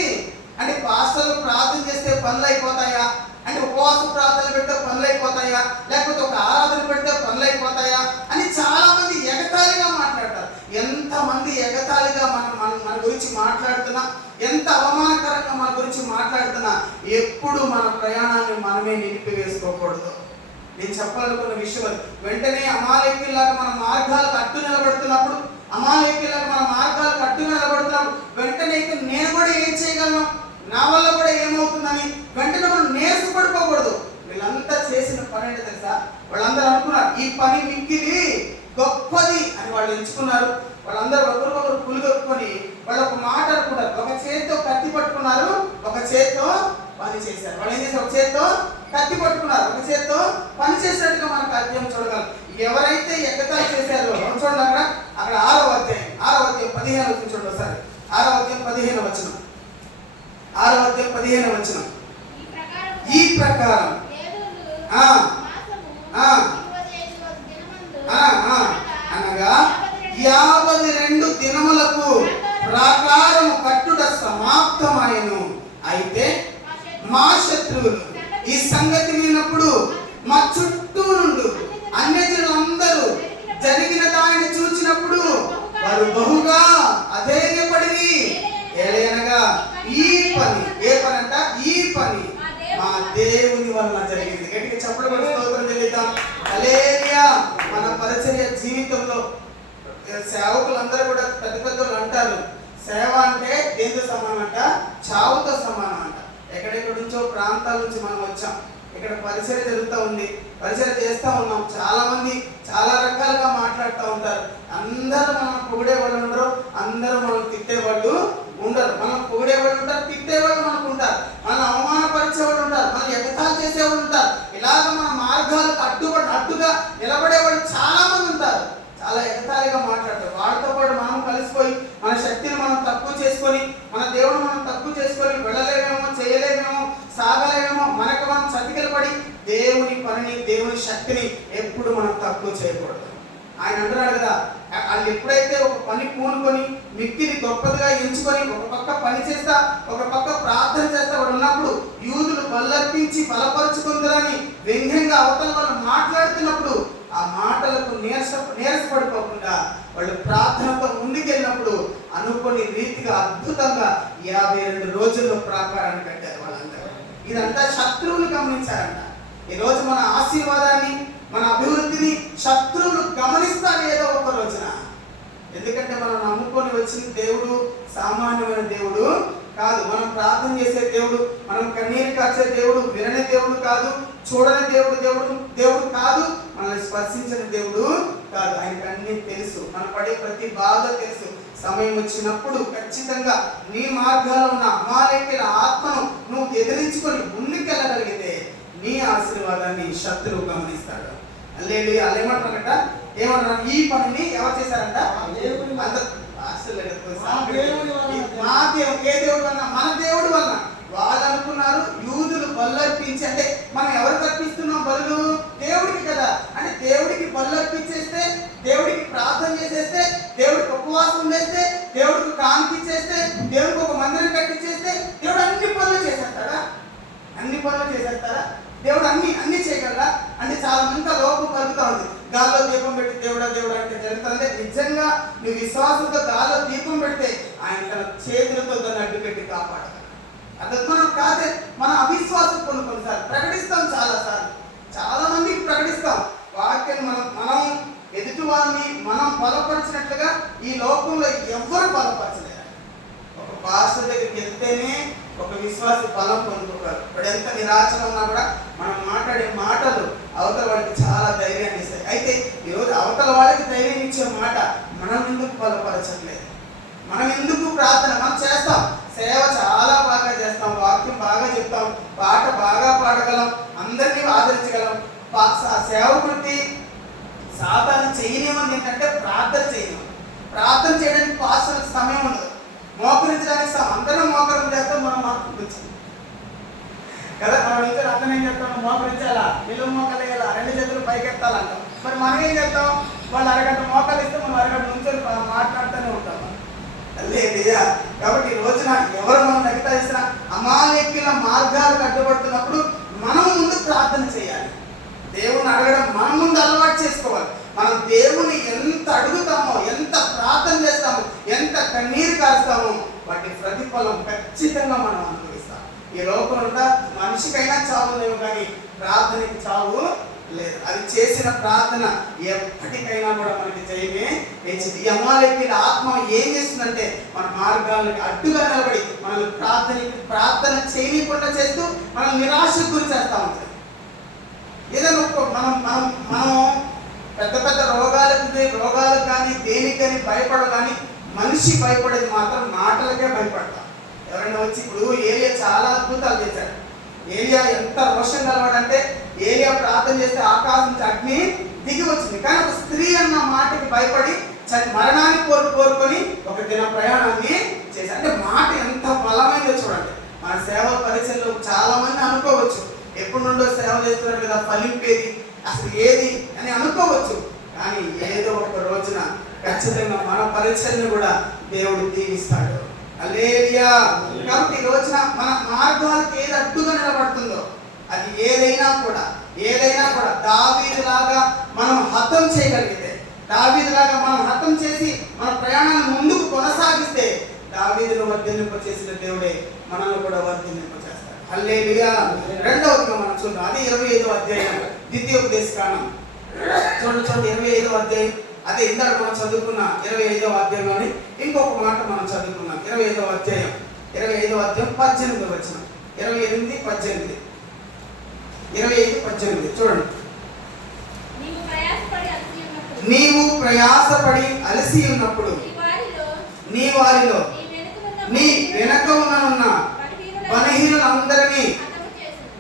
అంటే పాస్టర్లు ప్రార్థన చేస్తే పనులు అయిపోతాయా, అంటే ఉపవాస ప్రార్థనలు పెడితే పనులు అయిపోతాయా, లేకపోతే ఒక ఆరాధన పెడితే పనులు అయిపోతాయా అని చాలా మంది ఎగతాళిగా మాట్లాడతారు. ఎంతమంది ఎగతాళిగా మన గురించి మాట్లాడుతున్నా, ఎంత అవమానకరంగా మన గురించి మాట్లాడుతున్నా ఎప్పుడు మన ప్రయాణాన్ని మనమే నిలిపివేసుకోకూడదు. నేను చెప్పాలనుకున్న విషయం అది. వెంటనే అమాలేకీయులాగా మన మార్గాలకు అడ్డు నిలబడుతున్నప్పుడు, వెంటనే నేను కూడా ఏం చేయగలను, నా వల్ల కూడా ఏమవుతుందని వెంటనే మనం నేర్చుపడిపోకూడదు. వీళ్ళంతా చేసిన పని ఏంటో తెలుసా? వాళ్ళందరూ అనుకున్నారు ఈ పని మిక్కిలి గొప్పది అని వాళ్ళు ఎంచుకున్నారు. వాళ్ళందరూ ఒకరికొకరు పులిగొట్టుకొని వాళ్ళు ఒక మాట అనుకున్నారు. ఒక చేతితో కత్తి పట్టుకున్నారు, ఒక చేతితో పని చేశారు. వాళ్ళు ఏం చేశారు? ఒక చేతితో కత్తి పట్టుకున్నారు, ఒక చేతితో పని చేసినట్టుగా మనకు అర్థం చూడగలం. ఎవరైతే ఎగతాళి చేశారో చూడండి. అక్కడ 6వ అధ్యాయం 15 చూడండి ఒకసారి. 6వ అధ్యాయం 15 వచనం. 6వ అధ్యాయం 15వ వచనం. ఈ ప్రకారం అనగా 52 దినములకు ప్రాకారము కట్టుట సమాప్తమాయెను. అయితే మా శత్రువులు ఈ సంగతి విన్నప్పుడు మా చుట్టూ నుండి అన్యజనులందరూ జరిగిన దానిని చూచినప్పుడు వారు బహుగా అధైర్యపడి, ఏలయనగా ఈ పని, ఏ పని అంట, ఈ పని మా దేవుని వలన జరిగింది. గట్టిగా చప్పట్లు కొట్టి స్తోత్రం చెల్లిద్దాం. హల్లెలూయా. మన పరిచర్య జీవితంలో సేవకులందరూ కూడా పెద్ద పెద్దలు అంటారు, సేవ అంటే దేనితో సమానం అంట, చావుతో సమానం అంట. ఎక్కడెక్కడ నుంచో ప్రాంతాల నుంచి మనం వచ్చాం, ఇక్కడ పరిచర్య జరుగుతూ ఉంది, పరిచర్య చేస్తూ ఉన్నాం. చాలా మంది చాలా రకాలుగా మాట్లాడుతూ ఉంటారు. అందరూ మనం పొగిడేవాళ్ళు ఉండరు, అందరూ మనం తిట్టేవాళ్ళు ఉండరు. మనం పొగిడేవాళ్ళు ఉంటారు, తిట్టేవాళ్ళు మనకు ఉంటారు, మనం అవమానపరిచేవాళ్ళు ఉంటారు, మనం ఎగతాళి చేసేవాళ్ళు ఉంటారు. ఇలాగ మన మార్గాలకు అడ్డుగా నిలబడేవాళ్ళు చాలా మంది ఉంటారు. చాలా ఎగతాళిగా మాట్లాడతారు. వాళ్ళతో పాటు మనం కలిసిపోయి మన శక్తిని మనం తక్కువ చేసుకొని, మన దేవుడు మనం తక్కువ చేసుకొని వెళ్ళలేమేమో, చేయలేమేమో, సాగలేమేమో, మనకు మనం చతికిలు పడి దేవుని పనిని, దేవుని శక్తిని ఎప్పుడు మనం తక్కువ చేయకూడదు. ఆయన అంటున్నాడు కదా, వాళ్ళు ఎప్పుడైతే ఒక పని పూనుకొని మిక్కిని గొప్పదిగా ఎంచుకొని ఒక పక్క పని చేస్తా, ఒక పక్క ప్రార్థన చేస్తా వాడు ఉన్నప్పుడు, యూదులు బల్లర్పించి బలపరుచుకుందరని వ్యంగ్యంగా అవతల వాళ్ళు మాట్లాడుతున్నప్పుడు ఆ మాటలకు నీరసపడిపోకుండా వాళ్ళు ప్రార్థనతో ముందుకెళ్ళినప్పుడు అనుకోని రీతిగా అద్భుతంగా 52 రోజుల్లో ప్రాకారాన్ని కట్టారు వాళ్ళందరూ. ఇదంతా శత్రువులు గమనించారంట. ఈరోజు మన ఆశీర్వాదాన్ని, మన అభివృద్ధిని శత్రువులు గమనిస్తారు ఏదో ఒక రోజున. ఎందుకంటే మనం నమ్ముకొని వచ్చిన దేవుడు సామాన్యమైన దేవుడు కాదు. మనం ప్రార్థన చేసే దేవుడు, మనం కన్నీరు కార్చే దేవుడు, వినని దేవుడు కాదు, చూడని దేవుడు కాదు, మనల్ని స్పర్శించిన దేవుడు కాదు. ఆయనకు అన్ని తెలుసు, మన పడే ప్రతి బాధ తెలుసు. సమయం వచ్చినప్పుడు ఖచ్చితంగా నీ మార్గాల్లో ఉన్న అమాలేకుల ఆత్మను నువ్వు ఎదిరించుకొని ముందుకెళ్ళగలిగితే నీ ఆశీర్వాదాన్ని శత్రువు గమనిస్తాడు. హల్లెలూయా. ఏమంటారంట, ఏమంటారు, ఈ పనిని ఎవరు చేశారంట, ఏ దేవుడు వలన, మన దేవుడు వలన. వాళ్ళు అనుకున్నారు యూదులు బల్లర్పించి, అంటే మనం ఎవరికి అర్పిస్తున్నాం బలులు, దేవుడికి కదా, అంటే దేవుడికి బల్లర్పించేస్తే, దేవుడికి ప్రార్థన చేసేస్తే, దేవుడికి ఉపవాసం చేస్తే, దేవుడికి కాంతిచ్చేస్తే, దేవుడికి ఒక మందిరం కట్టించేస్తే దేవుడు అన్ని పనులు చేసేస్తాడా? అన్ని పనులు చేసేస్తారా? దేవుడు అన్ని చేయగలరా అంటే చాలా మంది లోపం కలుగుతా ఉంది. గాల్లో దీపం పెట్టి దేవుడా అంటే జరుగుతుంది. నిజంగా నీ విశ్వాసంతో గాల్లో దీపం పెడితే ఆయన తన చేతులతో దాన్ని అడ్డు పెట్టి కాపాడగలరు. అది మనం కాదే, మన అవిశ్వాసం కొన్నిసార్లు ప్రకటిస్తాం, చాలా మందికి ప్రకటిస్తాం వాక్యం. మనం ఎదుటి వారిని మనం బలపరిచినట్లుగా ఈ లోకంలో ఎవ్వరు బలపరచలేరు. ఒక పాస్టర్ దగ్గరికి వెళ్తేనే ఒక విశ్వాసి బలం పొందుకోగలరు. ఇప్పుడు ఎంత నిరాశలో ఉన్నా కూడా మనం మాట్లాడే మాటలు అవతల వాళ్ళకి చాలా ధైర్యాన్ని ఇస్తాయి. అయితే ఈరోజు అవతల వాళ్ళకి ధైర్యం ఇచ్చే మాట మనం ఎందుకు బలపరచట్లేదు? మనం ఎందుకు ప్రార్థన మనం చేస్తాం, సేవ చాలా బాగా చేస్తాం, వాక్యం బాగా చెప్తాం, పాట బాగా పాడగలం, అందరినీ ఆదరించగలం. సేవకుడికి సాతాను చేయనివ్వండి ఏంటంటే ప్రార్థన చేయనివ్వండి. ప్రార్థన చేయడానికి పాస్టర్కి సమయం ఉండదు, మోకరించడానికి అందరం మోకరం చేస్తాం, మనం మోకరించాం కదా. మనం ఇంకా అందరం ఏం చెప్తాం, మోకరించాలా, నిలువు మోకలు వేయాలా, 2 చేతులు పైకెత్తాలంటాం. మరి మనం ఏం చేస్తాం, వాళ్ళు అరగంట మోకాలు ఇస్తే మనం అరగంట నుంచి మాట్లాడుతూనే ఉంటాం. లేదా కాబట్టి ఈ రోజున ఎవరు మనం ఎగతాళిస్తున్నా, అమాలేకుల మార్గాలకు అడ్డుపడుతున్నప్పుడు మనం ముందు ప్రార్థన చేయాలి. దేవుని అడగడం మనం ముందు అలవాటు చేసుకోవాలి. మనం దేవుని ఎంత అడుగుతామో, ఎంత ప్రార్థన చేస్తామో, ఎంత కన్నీరు కాస్తామో వాటి ప్రతిఫలం ఖచ్చితంగా మనం అనుభవిస్తాం. ఈ లోకంలో మనిషికైనా చావు లేవు, కానీ ప్రార్థనకి చావు లేదు. అది చేసిన ప్రార్థన ఎప్పటికైనా కూడా మనకి జయమే ఇచ్చింది. ఈ అమాలేకుల ఆత్మ ఏం చేస్తుందంటే మన మార్గాలకు అడ్డుగా నిలబడి మనల్ని ప్రార్థన చేయకుండా చేస్తూ మనం నిరాశకు గురి చేస్తూ ఉంటుంది. ఏదైనా మనం పెద్ద పెద్ద రోగాలకు కానీ దేనికి కానీ భయపడవు, కానీ మనిషి భయపడేది మాత్రం మాటలకే భయపడతాం. ఎవరైనా వచ్చి, ఇప్పుడు ఏలియా చాలా అద్భుతాలు చేశాడు. ఏలియా ఎంత రోషం కలవాడంటే, ఏలియా ప్రార్థన చేస్తే ఆకాశం నుంచి అగ్ని దిగి వచ్చింది. కానీ ఒక స్త్రీ అన్న మాటకి భయపడి మరణాన్ని కోరుకొని ఒక దిన ప్రయాణాన్ని చేశాడు. అంటే మాట ఎంత బలమైందో చూడండి. మన సేవ పరిచయంలో చాలా మంది అనుకోవచ్చు, ఎప్పటి నుండో సేవ చేస్తున్నారు కదా, ఫలింపేది అసలు ఏది అని అనుకోవచ్చు. కానీ ఏదో ఒక రోజున ఖచ్చితంగా మన పరిచయను కూడా దేవుడు దీవిస్తాడు. హల్లెలూయా. కాబట్టి ఈ రోజున మన మార్గాలకు ఏది అడ్డుగా నిలబడుతుందో అది ఏదైనా కూడా దావీదులాగా మనం హతం చేయగలిగితే, దావీదులాగా మనం హతం చేసి మన ప్రయాణాన్ని ముందుకు కొనసాగిస్తే దావీదును వర్ధిల్లింప చేసిన దేవుడే మనల్ని కూడా వర్ధిల్లింప చేస్తాడు. హల్లెలూయా. రెండవదిగా మనం చూద్దాం, అది 25వ అధ్యాయం ద్వితీయోపదేశకాండం. చూడండి 25వ అధ్యాయం. అదే ఇందాక మనం చదువుకున్న 25వ అధ్యాయంలోని ఇంకొక మాట మనం చదువుకున్నాం. 25వ అధ్యాయం 18వ వచనం, 28, 18, 25, 18 చూడండి. నీవు ప్రయాసపడి అలసి ఉన్నప్పుడు నీ వారిలో నీ వెనక ఉన్న బలహీనులందరినీ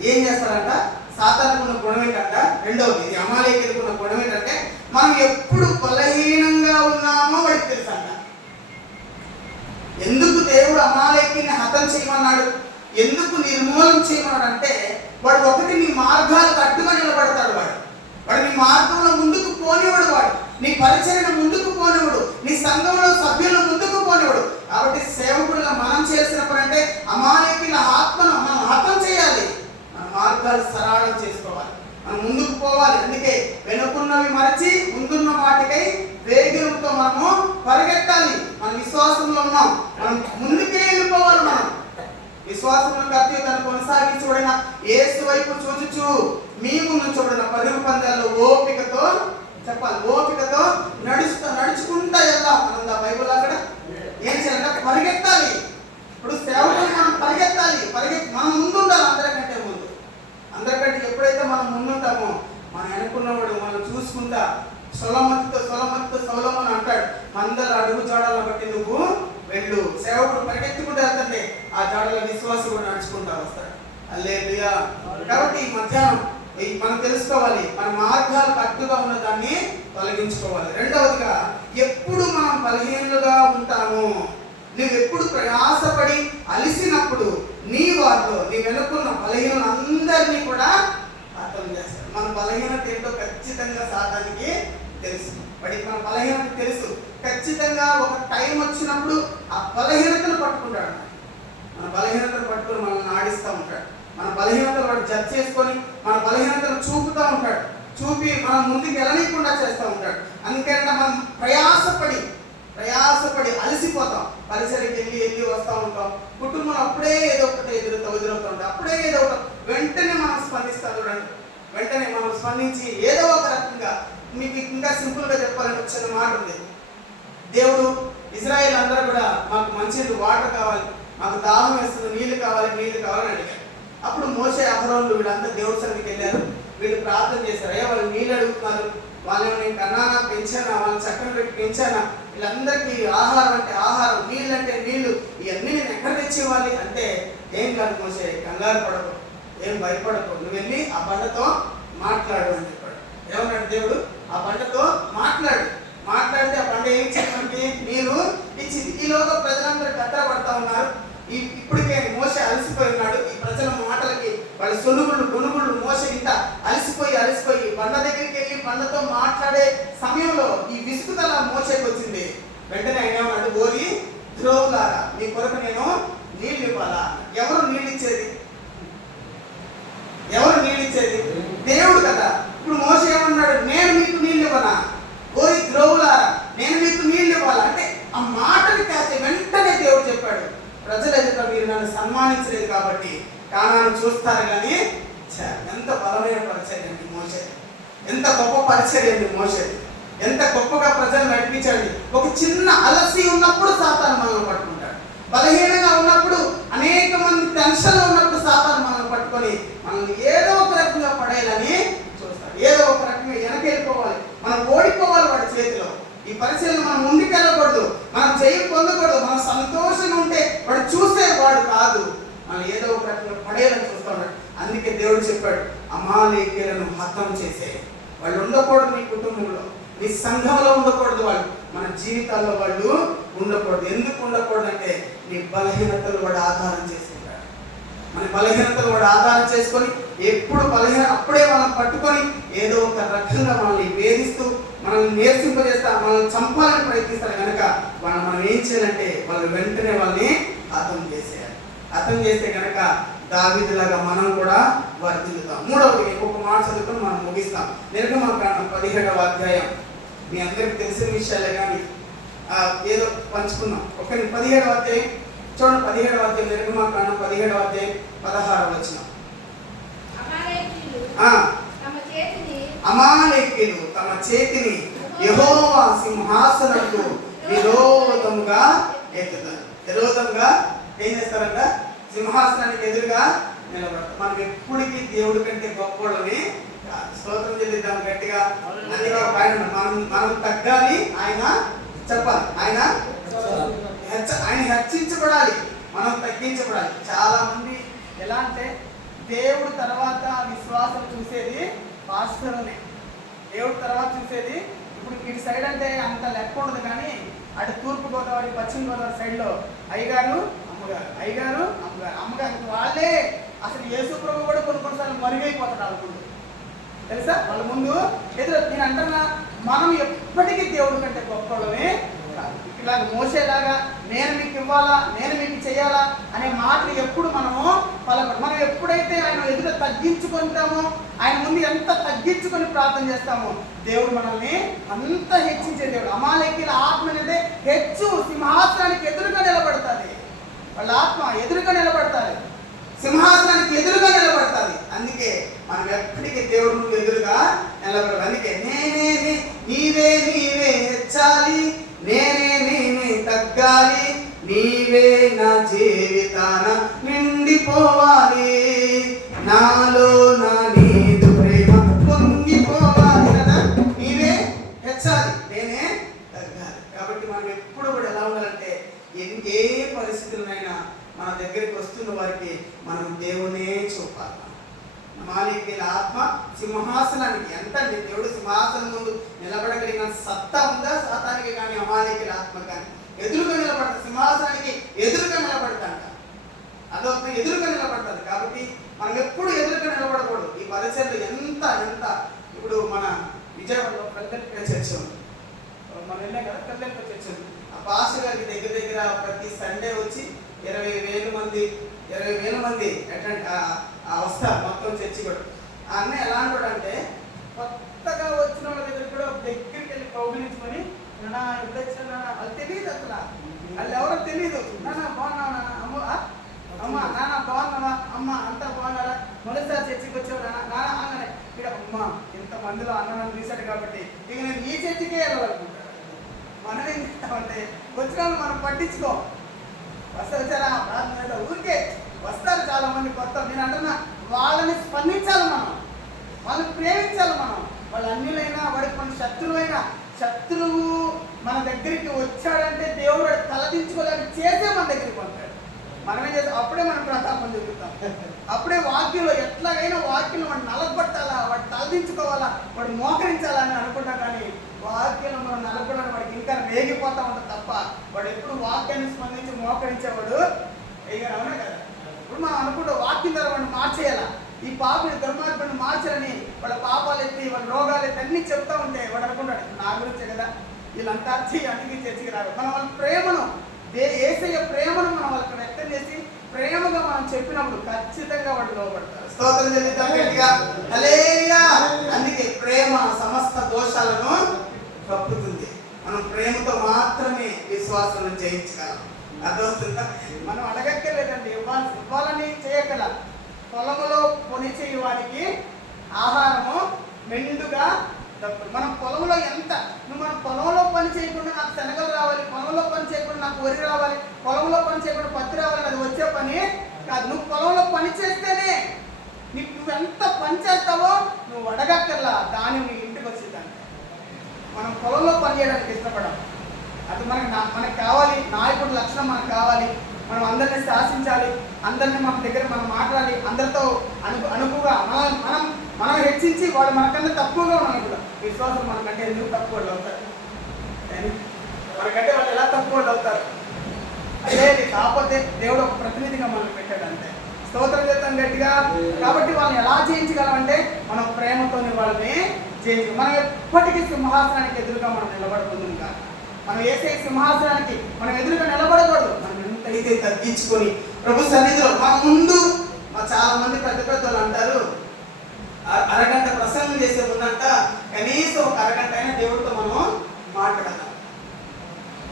ఏం చేస్తారంట? సాతానుకున్న గుణం ఏంటంట? రెండవది, ఇది అమాలేకులకున్న గుణం ఏంటంటే మనం ఎప్పుడు బలహీనంగా ఉన్నామో వాడికి తెలుసంట. ఎందుకు దేవుడు అమాలేకుని హతం చేయమన్నాడు, ఎందుకు నిర్మూలన చేయమన్నాడు అంటే వాడు ఒకటి నీ మార్గాలకు అడ్డుగా నిలబడతాడు. వాడు నీ మార్గంలో ముందుకు పోనివాడు, వాడు నీ పరిచర్యను ముందుకు పోనివాడు, నీ సంఘంలో సభ్యులను ముందుకు పోనివాడు. కాబట్టి సేవకుడుగా మనం చేసిన పని అంటే అమాలేకుల ఆత్మను మనం హతం చేయాలి, మన మార్గాలు సరళం చేసుకోవాలి, మనం ముందుకు పోవాలి. అందుకే వెనుకున్నవి మరచి ముందున్న వాటికై వేగంతో మనము పరిగెత్తాలి. మన విశ్వాసంలో ఉన్నాం, మనం ముందుకే వెళ్ళిపోవాలి. మనం విశ్వాసంలో కర్తవ్యాన్ని కొనసాగి చూడైనా యేసు వైపు చూచుచు మేము చూడన పరుగు పందాల్లో ఓపికతో చెప్పాలి, ఓపికతో నడుచుకుంటా వెళ్దాం. మనం బైబుల్ అక్కడ ఏం చేయాలంటే పరిగెత్తాలి. ఇప్పుడు సేవకులు మనం పరిగెత్తాలి, మనం ముందు ఉండాలి. అందరికంటే ఎప్పుడైతే మనం ముందుంటామో మన వెనుకున్నవాడు మనం చూసుకుంటా సొలొమోనుతో సొలొమోను అంటాడు, మందల అడుగు జాడలను బట్టి నువ్వు వెళ్ళు. సేవకుడు పరిగెత్తుకుంటూ వెళ్తుంటే ఆ జాడల విశ్వాసం కూడా నడుచుకుంటా వస్తాడు. హల్లెలూయా. కాబట్టి ఈ మధ్యాహ్నం మనం తెలుసుకోవాలి, మన మార్గాలకు అడ్డుగా ఉన్న దాన్ని తొలగించుకోవాలి. రెండవదిగా, ఎప్పుడు మనం బలహీనులుగా ఉంటాము, నువ్వు ఎప్పుడు ప్రయాసపడి అలిసినప్పుడు నీ వారిలో నీ వెనుకున్న బలహీనులందరినీ కూడా అర్థం చేస్తాడు. మన బలహీనత ఏంటో ఖచ్చితంగా సాతానికి తెలుసు, వాడికి మన బలహీనత తెలుసు. ఖచ్చితంగా ఒక టైం వచ్చినప్పుడు ఆ బలహీనతను పట్టుకుంటాడు. మన బలహీనతను పట్టుకొని మనల్ని ఆడిస్తూ ఉంటాడు. మన బలహీనతలు వాడు జడ్జ్ చేసుకొని మన బలహీనతను చూపుతూ ఉంటాడు, చూపి మనం ముందుకు వెళ్ళనీయకుండా చేస్తూ ఉంటాడు. అందుకంటే మనం ప్రయాసపడి అలసిపోతాం. పరిసరికి వెళ్ళి వస్తూ ఉంటాం. కుటుంబంలో అప్పుడే ఏదో ఒకటి ఎదురవుతూ ఉంటాం, అప్పుడే ఏదో ఒకటి వెంటనే మనం స్పందిస్తాం. చూడండి, వెంటనే మనం స్పందించి ఏదో ఒక రకంగా, మీకు ఇంకా సింపుల్గా చెప్పాలంటే చిన్న మాట ఉంది. దేవుడు ఇజ్రాయేల్ అందరూ కూడా మాకు మంచి వాటర్ కావాలి, మాకు దాహం వేస్తుంది, నీళ్లు కావాలని అడిగారు. అప్పుడు మోషే అహరోనులు వీళ్ళంతా దేవుడి సన్నిధికి వెళ్ళారు. వీళ్ళు ప్రార్థన చేశారు, అయ్యా వాళ్ళు నీళ్ళు అడుగుతున్నారు, వాళ్ళని నేను కన్నానా పెంచానా, వాళ్ళని చక్కని పెట్టి పెంచానా, వీళ్ళందరికీ ఆహారం అంటే ఆహారం, నీళ్ళు అంటే నీళ్లు, ఇవన్నీ నేను ఎక్కడ తెచ్చివ్వాలి అంటే, ఏం కాదు మోషే, కంగారు పడకు, ఏం భయపడకు, నువ్వు వెళ్ళి ఆ బండతో మాట్లాడు అని చెప్పాడు. ఏమన్నాడు దేవుడు? ఆ బండతో మాట్లాడితే ఆ బండ ఏం చెప్పండి నీరు ఇచ్చింది. ఈలోగా ప్రజలందరూ కత్తెర పడతా ఉన్నారు. ఇప్పటికే మోషే అలసిపోయి ఉన్నాడు. ఈ ప్రజల మాటలకి వాళ్ళ గొనుగుళ్ళు మోషే ఇంట అలసిపోయి బండ దగ్గరికి వెళ్ళి బండతో మాట్లాడే సమయంలో ఈ విసుగుదల మోషేకి వచ్చింది. వెంటనే ఆయన ఏమన్నాడు, ఓరి ద్రోవులారా, మీ కొరకు నేను నీళ్ళు ఇవ్వాలా? ఎవరు నీళ్ళు ఇచ్చేది? దేవుడు కదా. ఇప్పుడు మోషే ఏమన్నాడు, నేను మీకు నీళ్ళు ఇవ్వనా? ఓరి ద్రోవులారా, నేను మీకు నీళ్ళు ఇవ్వాలా అంటే ఆ మాటని కాచే వెంటనే దేవుడు చెప్పాడు, ప్రజలు ఎదుట మీరు నన్ను సన్మానించలేదు కాబట్టి కానాను చూస్తారు. కానీ ఎంత బలమైన పరిచర్య అండి మోషే, ఎంత గొప్ప పరిచర్య అండి మోషే, ఎంత గొప్పగా ప్రజలు నడిపించండి. ఒక చిన్న అలసి ఉన్నప్పుడు సాతాను మనల్ని పట్టుకుంటాడు, బలహీనంగా ఉన్నప్పుడు, అనేక మంది టెన్షన్లో ఉన్నప్పుడు సాతాను మనల్ని పట్టుకొని మనల్ని ఏదో ఒక రకంగా పడేయాలని చూస్తాడు. ఏదో ఒక రకంగా వెనకెళ్ళిపోవాలి, మనం ఓడిపోవాలి వాడి చేతిలో. ఈ పరిచయను మనం ముందుకెళ్ళకూడదు, మనం జయం పొందకూడదు. మనం సంతోషంగా ఉంటే వాడు చూసేవాడు కాదు, మనం ఏదో ఒక రకంగా పడేయాలని చూస్తూ ఉన్నాడు. అందుకే దేవుడు చెప్పాడు, అమాలేకీయులను హతం చేసే వాళ్ళు ఉండకూడదు, నీ కుటుంబంలో, నీ సంఘంలో ఉండకూడదు, వాళ్ళు మన జీవితాల్లో వాళ్ళు ఉండకూడదు. ఎందుకు ఉండకూడదు అంటే నీ బలహీనతలు వాడు ఆధారం చేసుకుంటాడు. మన బలహీనతలు వాడు ఆధారం చేసుకొని ఎప్పుడు అప్పుడే మనం పట్టుకొని ఏదో ఒక రకంగా మనల్ని వేధిస్తూ మనల్ని నీరసింపజేస్తా మనల్ని చంపాలని ప్రయత్నిస్తాడు కనుక మనం ఏం చేయాలంటే వెంటనే వాళ్ళని హతం చేసేయాలి. హతం చేస్తే కనుక దావీదులాగా మనం కూడా వర్ధిల్లుతాం. మూడవది ఒక మాట చదువుకొని మనం ముగిస్తాం. నిర్గమకాండం 17వ అధ్యాయం మీ అందరికి తెలిసిన విషయాలే కానీ ఏదో పంచుకుందాం. 17వ అధ్యాయం చూడండి. 17వ అధ్యాయం నిర్గమకాండం 17వ అధ్యాయం 16వ వచనం. అమాలేకీయులు తమ చేతిని యెహోవా సింహాసనకు విరోధముగా ఎత్తుతారు. విరోధంగా ఏం చేస్తారంట? సింహాసనానికి ఎదురుగా నిలబడతారు. మనం ఎప్పటికీ దేవుడి కంటే గొప్పవాళ్ళని స్తోత్రం చెల్లిద్దాం గట్టిగా. అందుకే మనం తగ్గాలి, ఆయన చెప్పాలి. ఆయన హెచ్చించబడాలి, మనం తగ్గించబడాలి. చాలా మంది ఎలా అంటే దేవుడు తర్వాత విశ్వాసం చూసేది పాస్టర్నే. దేవుడు తర్వాత చూసేది ఇప్పుడు ఇటు సైడ్ అంటే అంత లెక్క ఉండదు, కానీ అటు తూర్పు గోదావరి పశ్చిమ గోదావరి సైడ్లో అయ్యగారు అమ్మగారు వాళ్ళే అసలు యేసు ప్రభు కూడా కొన్నిసార్లు మరుగైపోతాడు వాళ్ళ ముందు. తెలుసా? వాళ్ళ ముందు నేను అంటున్నా, మనం ఎప్పటికీ దేవుడి కంటే గొప్పవాళ్ళమే. ఇలాగ మోసేలాగా నేను మీకు ఇవ్వాలా, నేను మీకు చేయాలా అనే మాటలు ఎప్పుడు మనం ఎప్పుడైతే ఆయన ఎదుట తగ్గించుకుంటామో, ఆయన ముందు ఎంత తగ్గించుకొని ప్రార్థన చేస్తామో దేవుడు మనల్ని అంత హెచ్చించే దేవుడు. అమాలేకీయుల ఆత్మ అనేది హెచ్చు సింహాసనానికి ఎదురుగా నిలబడుతుంది. వాళ్ళ ఆత్మ ఎదురుగా నిలబడతారు, సింహాసనానికి ఎదురుగా నిలబడతారు. అందుకే మనం ఎప్పటికీ దేవుడు ముందు ఎదురుగా నిలబడాలి. అందుకే నీవే హెచ్చాలి, నేనే తగ్గాలి, నీవే నా జీవితాన నిండిపోవాలి, నాలో నా నీదు ప్రేమ పొంగిపోవాలి కదా. నీవే హెచ్చాలి, నేనే తగ్గాలి. కాబట్టి మనం ఎప్పుడు కూడా ఎలా ఉండాలంటే ఏ పరిస్థితులైనా మన దగ్గరికి వస్తున్న వారికి మనం దేవునే చూపాలి. అమాలేకీయుల ఆత్మ సింహాసనానికి ఎంత దేవుడు సింహాసనం ముందు నిలబడగలిగిన సత్తా ఉందా సాతానికి కానీ అమాలేకీయుల ఆత్మ కానీ? ఎదురుగా నిలబడతారు, సింహాసనానికి ఎదురుగా నిలబడతాంట. అదొక ఎదురుగా నిలబడతారు. కాబట్టి మనం ఎప్పుడు ఎదురుగా నిలబడకూడదు. ఈ పరిచయలు ఎంత ఇప్పుడు మన విజయవాడలో పెద్దపల్లి చర్చ ఉంది, మనం వెళ్ళాం కదా. పెద్దపల్లి చర్చ ఉంది. ఆ పాస్టర్ గారికి దగ్గర ప్రతి సండే వచ్చి 20,000 మంది అటెండ్ వస్తారు మొత్తం చర్చి కూడా. ఆ అన్నయ్య ఎలా అంటాడంటే, కొత్తగా వచ్చిన వాళ్ళ దగ్గర కూడా దగ్గరికి వెళ్ళి కౌగిలించుకొని ఇప్పుడు వచ్చిన వాళ్ళు తెలియదు, అసలు వాళ్ళు ఎవరో తెలియదు. నాన్న బాగున్నావా, అమ్మ నాన్న బాగున్నావా, అమ్మ అంతా బాగున్నారా, మొదటిసారి చర్చికి వచ్చావు నాన్న అనగానే ఇక్కడ అమ్మ ఇంతమందిలో అన్నను తీశాడు కాబట్టి ఇక నేను ఈ చర్చికే వెళ్ళాలనుకుంటాడు. మనం ఏం చేస్తామంటే వచ్చిన వాళ్ళు మనం పట్టించుకో. వచ్చారా ప్రార్థన ఊరికే వస్తారు చాలా మంది కొత్త. నేను అంటున్నా, వాళ్ళని స్పందించాలి, మనం వాళ్ళని ప్రేమించాలి. వాళ్ళు అన్యులైనా వాడికి మన శత్రువు మన దగ్గరికి వచ్చాడంటే దేవుడు తలదించుకోలేక చేసే మన దగ్గరికి వస్తాడు. మనం ఏం చేస్తాం? అప్పుడే మనం ప్రతాపం చెబుతాం. అప్పుడే వాక్యంలో ఎట్లాగైనా వాక్యంలో వాడు నలగొట్టాలా, వాడు తలదించుకోవాలా, వాడు మోకరించాలా అని అనుకుంటాం. కానీ వాక్యంలో మనం నలగొట్టడం వాడికి ఇంకా వేగిపోతా ఉంటుంది తప్ప వాడు ఎప్పుడు వాక్యాన్ని స్పందించి మోకరించేవాడు వేయగా. అవునా కదా? ఇప్పుడు మనం అనుకుంటే వాక్యం ద్వారా వాడిని మార్చేయాలా, ఈ పాపని దుర్మార్గుని మార్చాలని వాళ్ళ పాపాలు ఎత్తి వాళ్ళ రోగాలు ఎత్తి అన్నీ చెప్తా ఉంటే వాడు అనుకుంటాడు నా గురించే కదా వీళ్ళంతా అన్నిటికీ చర్చికి రారు. మనం వాళ్ళ ప్రేమను యేసయ్య ప్రేమను మనం వాళ్ళకి వ్యక్తం చేసి ప్రేమగా మనం చెప్పినప్పుడు ఖచ్చితంగా వాడు లోపడతారు. స్తోత్రం చెల్లిద్దాం గట్టిగా, హల్లెలూయా. అందుకే ప్రేమ సమస్త దోషాలను కప్పుతుంది. మనం ప్రేమతో మాత్రమే విశ్వాసాలను జయించగలం. అర్థమవుతుందా? మనం అడగక్కర్లేదండి, ఇవ్వాలని చేయగల. పొలములో పని చేయ వారికి ఆహారము మెండుగా దక్కుతుంది. మనం పొలంలో మనం పొలంలో పని చేయకుండా నాకు శనగలు రావాలి, పొలంలో పని చేయకుండా నాకు వరి రావాలి, పొలంలో పని చేయకుండా పత్తి రావాలి, అది వచ్చే పని కాదు. నువ్వు పొలంలో పని చేస్తేనే నువ్వెంత పని చేస్తావో నువ్వు అడగక్కర్లా, దాని నీ ఇంటికి వచ్చిందంటే. మనం పొలంలో పని చేయడానికి ఇష్టపడం, అది మనకు కావాలి. నాయకుడి లక్షణం మనకు కావాలి. మనం అందరినీ శాసించాలి, అందరినీ మన దగ్గర మనం మాట్లాడాలి, అందరితో అనుకుగా మనం హెచ్చించి వాళ్ళు మనకన్నా తక్కువగా ఉన్నారు కూడా. విశ్వాసం మనకంటే ఎందుకు తక్కువ వాళ్ళు అవుతారు? మనకంటే వాళ్ళు ఎలా తక్కువ వాళ్ళు అవుతారు? అదే కాకపోతే దేవుడు ఒక ప్రతినిధిగా మనం పెట్టాడు అంతే. స్తోత్రం చేద్దాం గట్టిగా. కాబట్టి వాళ్ళని ఎలా జయించగలమంటే మనం ప్రేమతోనే వాళ్ళని జయించు. మనం ఎప్పటికీ సింహాసనానికి ఎదురుగా మనం నిలబడుతుంది కాదు. మనం వేసే సింహాసనానికి మనం ఎదురుగా నిలబడకూడదు. మనం ఎంతైతే తగ్గించుకొని ప్రభు సన్నిధిలో మా ముందు చాలా మంది పెద్ద పెద్దలు అంటారు, అరగంట ప్రసంగం చేసే ముందంట కనీసం ఒక అరగంట అయినా దేవుడితో మనం మాట్లాడాలి.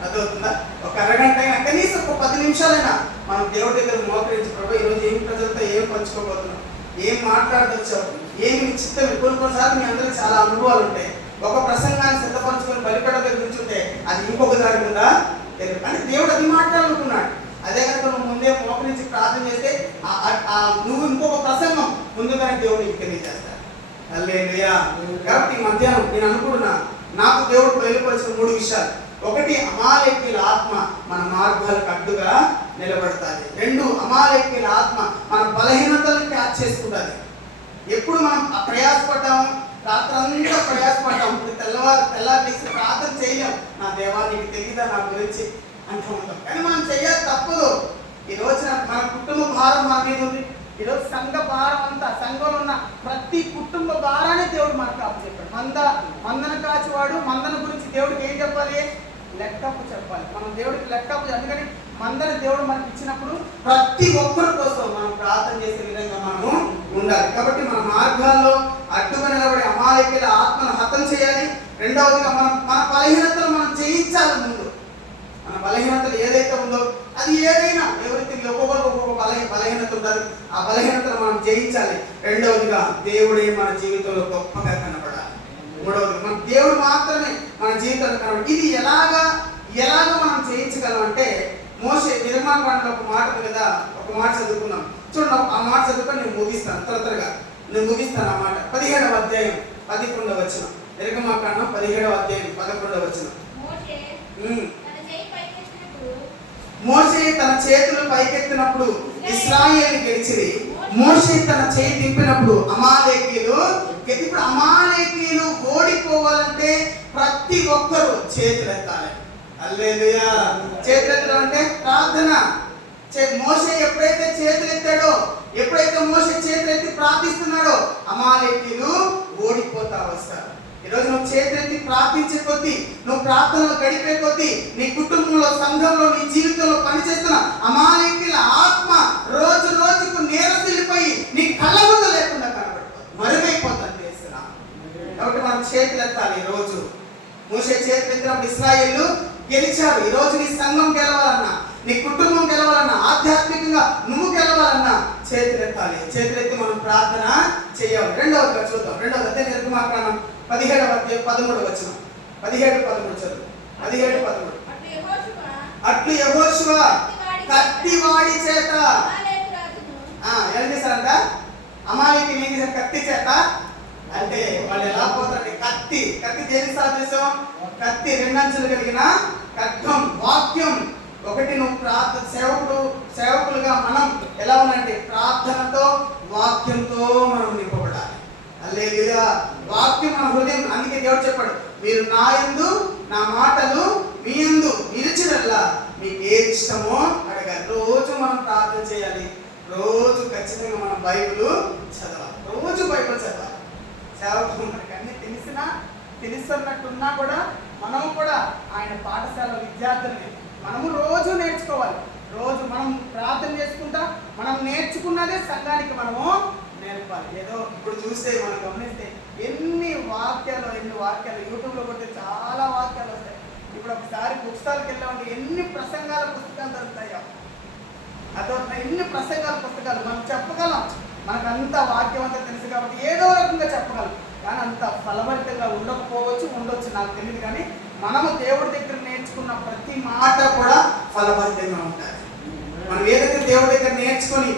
అదవుతుందా? ఒక అరగంట అయినా కనీసం ఒక 10 నిమిషాలైనా మనం దేవుడి దగ్గర మోకరించి, ప్రభు ఈరోజు ఏం ప్రజలతో ఏం పంచుకోబోతున్నాం, ఏం మాట్లాడొచ్చావు, ఏమి చిత్తం. కొన్నిసార్లు మీ అందరికీ చాలా అనుభవాలు ఉంటాయి. ఒక ప్రసంగాన్ని సిద్ధపరచుకొని బలిపేట దగ్గర కూర్చుంటే అది ఇంకొక దారి మీద అంటే దేవుడు అది మాట్లాడాలనుకున్నాడు. అదే కనుక నువ్వు ముందే మోకరించి ప్రార్థన చేస్తే నువ్వు ఇంకొక ప్రసంగం ముందుగానే దేవుడు నీకు తెలియజేస్తాడు. హల్లెలూయా. కాబట్టి మధ్యాహ్నం నేను అనుకుంటున్నా, నాకు దేవుడు బయలుపరిచిన 3 విషయాలు. 1, అమాలేకీయుల ఆత్మ మన మార్గాలకు అడ్డుగా నిలబడతాది. 2, అమాలేకీయుల ఆత్మ మన బలహీనతలను క్యాచ్ చేసుకుంటుంది. ఎప్పుడు మనం ప్రయాసపడ్డాము, రాత్రంతా ప్రయాసపడ్డాము, ఇప్పుడు తెల్లారి ప్రార్థన చేయలేం. నా దేవా నీకు తెలియదా నా గురించి అంటూ ఉంటాం. కానీ మనం చెయ్యాలి, తప్పదు. ఈ రోజున మన కుటుంబ భారం మన మీద ఉంది. ఈరోజు సంఘ భారం అంతా, సంఘంలో ఉన్న ప్రతి కుటుంబ భారాన్ని దేవుడు మనకు అప్పచెప్పాడు. మందన కాచివాడు మందన గురించి దేవుడికి ఏం చెప్పాలి? లెక్కప్పు చెప్పాలి. మనం దేవుడికి లెక్కప్పు. అందుకని మందన దేవుడు మనకి ఇచ్చినప్పుడు ప్రతి ఒక్కరి కోసం మనం ప్రార్థన చేసే విధంగా మనము ఉండాలి. కాబట్టి మన మార్గాల్లో అడ్డుగా నిలబడి అమాలేకీయుల ఆత్మను హతం చేయాలి. రెండవదిగా మన బలహీనతలు మనం జయించాలి. ముందు మన బలహీనతలు ఏదైతే ఉందో అది ఏదైనా ఎవరికి ఒక్కొక్క బలహీనత ఉంటుంది. ఆ బలహీనతలు మనం జయించాలి. రెండవదిగా దేవుడే మన జీవితంలో గొప్పగా కనబడాలి. మూడవది మన దేవుడు మాత్రమే మన జీవితంలో కనబడాలి. ఇది ఎలాగా మనం జయించగలం అంటే, మోషే నిర్మాణకాండలో ఒక మాట ఉంది కదా, ఒక మాట చదువుకున్నాం చూడండి. ఆ మాట చదువుకొని నేను ముగిస్తాను, త్వరగా నేను ముగిస్తాను. ఆ మాట 17వ అధ్యాయం 11వ వచనం. నిర్గమాకాండం 17వ అధ్యాయం 11వ వచనం. మోషే తన చేతులు పైకెత్తినప్పుడు ఇశ్రాయేలు గెలిచిరి. మోషే తన చేయి దింపినప్పుడు అమాలేకీయులు. ఇప్పుడు అమాలేకీయులు ఓడిపోవాలంటే ప్రతి ఒక్కరూ చేతులెత్తాలి. హల్లెలూయా. చేతులెత్తడం అంటే ప్రార్థన. మోషే ఎప్పుడైతే చేతులెత్తాడో, ఎప్పుడైతే మోషే చేతులెత్తి ప్రార్థిస్తున్నాడో అమాలేకీయులు ఓడిపోతా వస్తారు. ఈరోజు నువ్వు చేతులెత్తి ప్రార్థించే కొద్దీ, నువ్వు ప్రార్థనలో గడిపే కొద్దీ, నీ కుటుంబంలో, సంఘంలో, నీ జీవితంలో పనిచేస్తున్న అమాలేకీయుల ఆత్మ రోజు రోజుకు నేరసిల్లిపోయి నీ కళ్ళ ముందు లేకుండా కనబడిపోతుంది, మరుగైపోతుంది చేస్తున్నా. కాబట్టి మనం చేతులెత్తాలి. రోజు మోషే చేతులెత్తినప్పుడు ఇశ్రాయేలు గెలిచారు. ఈరోజు నీ సంఘం గెలవాలన్నా, నీ కుటుంబం గెలవాలన్నా, ఆధ్యాత్మికంగా నువ్వు గెలవాలన్నా చేతులెత్తాలి. చేతులెత్తి మనం ప్రార్థన చేయాలి. రెండవదిగా చూద్దాం. రెండవది నిర్గమాకాండం 17వ అధ్యాయం 13వ వచనం. 17-13 చదువు. 17-13. అట్లు యెహోషువ కత్తివాడి చేత ఏం చేశారంట? అమాలేకీయులు ఏం చేశారు? కత్తి చేత. అంటే వాళ్ళు ఎలా పోతారంటే, కత్తి దేని సాదృశ్యం? కత్తి 2 అంచులు కలిగిన ఖడ్గం, వాక్యం. ఒకటి నువ్వు సేవకులుగా మనం ఎలా ఉన్నాయంటే ప్రార్థనతో, వాక్యంతో మనం నింపబడాలి. హల్లెలూయా. వాక్యం మన హృదయం. అందుకే దేవుడు చెప్పాడు, మీరు నా యందు, నా మాటలు మీ యందు నిలిచినట్లా మీకు ఏది ఇష్టమో అడగాలి. రోజు మనం ప్రార్థన చేయాలి. రోజు ఖచ్చితంగా మనం బైబిల్ చదవాలి. రోజు బైబిల్ చదవాలి. సేవకులు మనకి అన్ని తెలుస్తున్నట్టున్నా కూడా మనం కూడా ఆయన పాఠశాల విద్యార్థుల్ని మనము రోజు నేర్చుకోవాలి. రోజు మనం ప్రార్థన చేసుకుంటా మనం నేర్చుకున్నదే సంఘానికి మనము నేర్పాలి. ఏదో ఇప్పుడు చూస్తే మనం గమనిస్తే ఎన్ని వాక్యాలు యూట్యూబ్లో కొడితే చాలా వాక్యాలు వస్తాయి. ఇప్పుడు ఒకసారి బుక్ స్టాల్కి వెళ్ళామంటే ఎన్ని ప్రసంగాల పుస్తకాలు దొరుకుతాయో. అదొక ఎన్ని ప్రసంగాల పుస్తకాలు మనం చెప్పగలం. మనకు అంత వాక్యం అంతా తెలుసు కాబట్టి ఏదో రకంగా చెప్పగలం. కానీ అంత ఫలభరితంగా ఉండొచ్చు నాకు తెలియదు. కానీ మనము దేవుడి దగ్గర నేర్చుకున్న ప్రతి మాట కూడా ఫలభరితంగా ఉంటాయి. మనం ఏదైతే దేవుడి దగ్గర నేర్చుకొని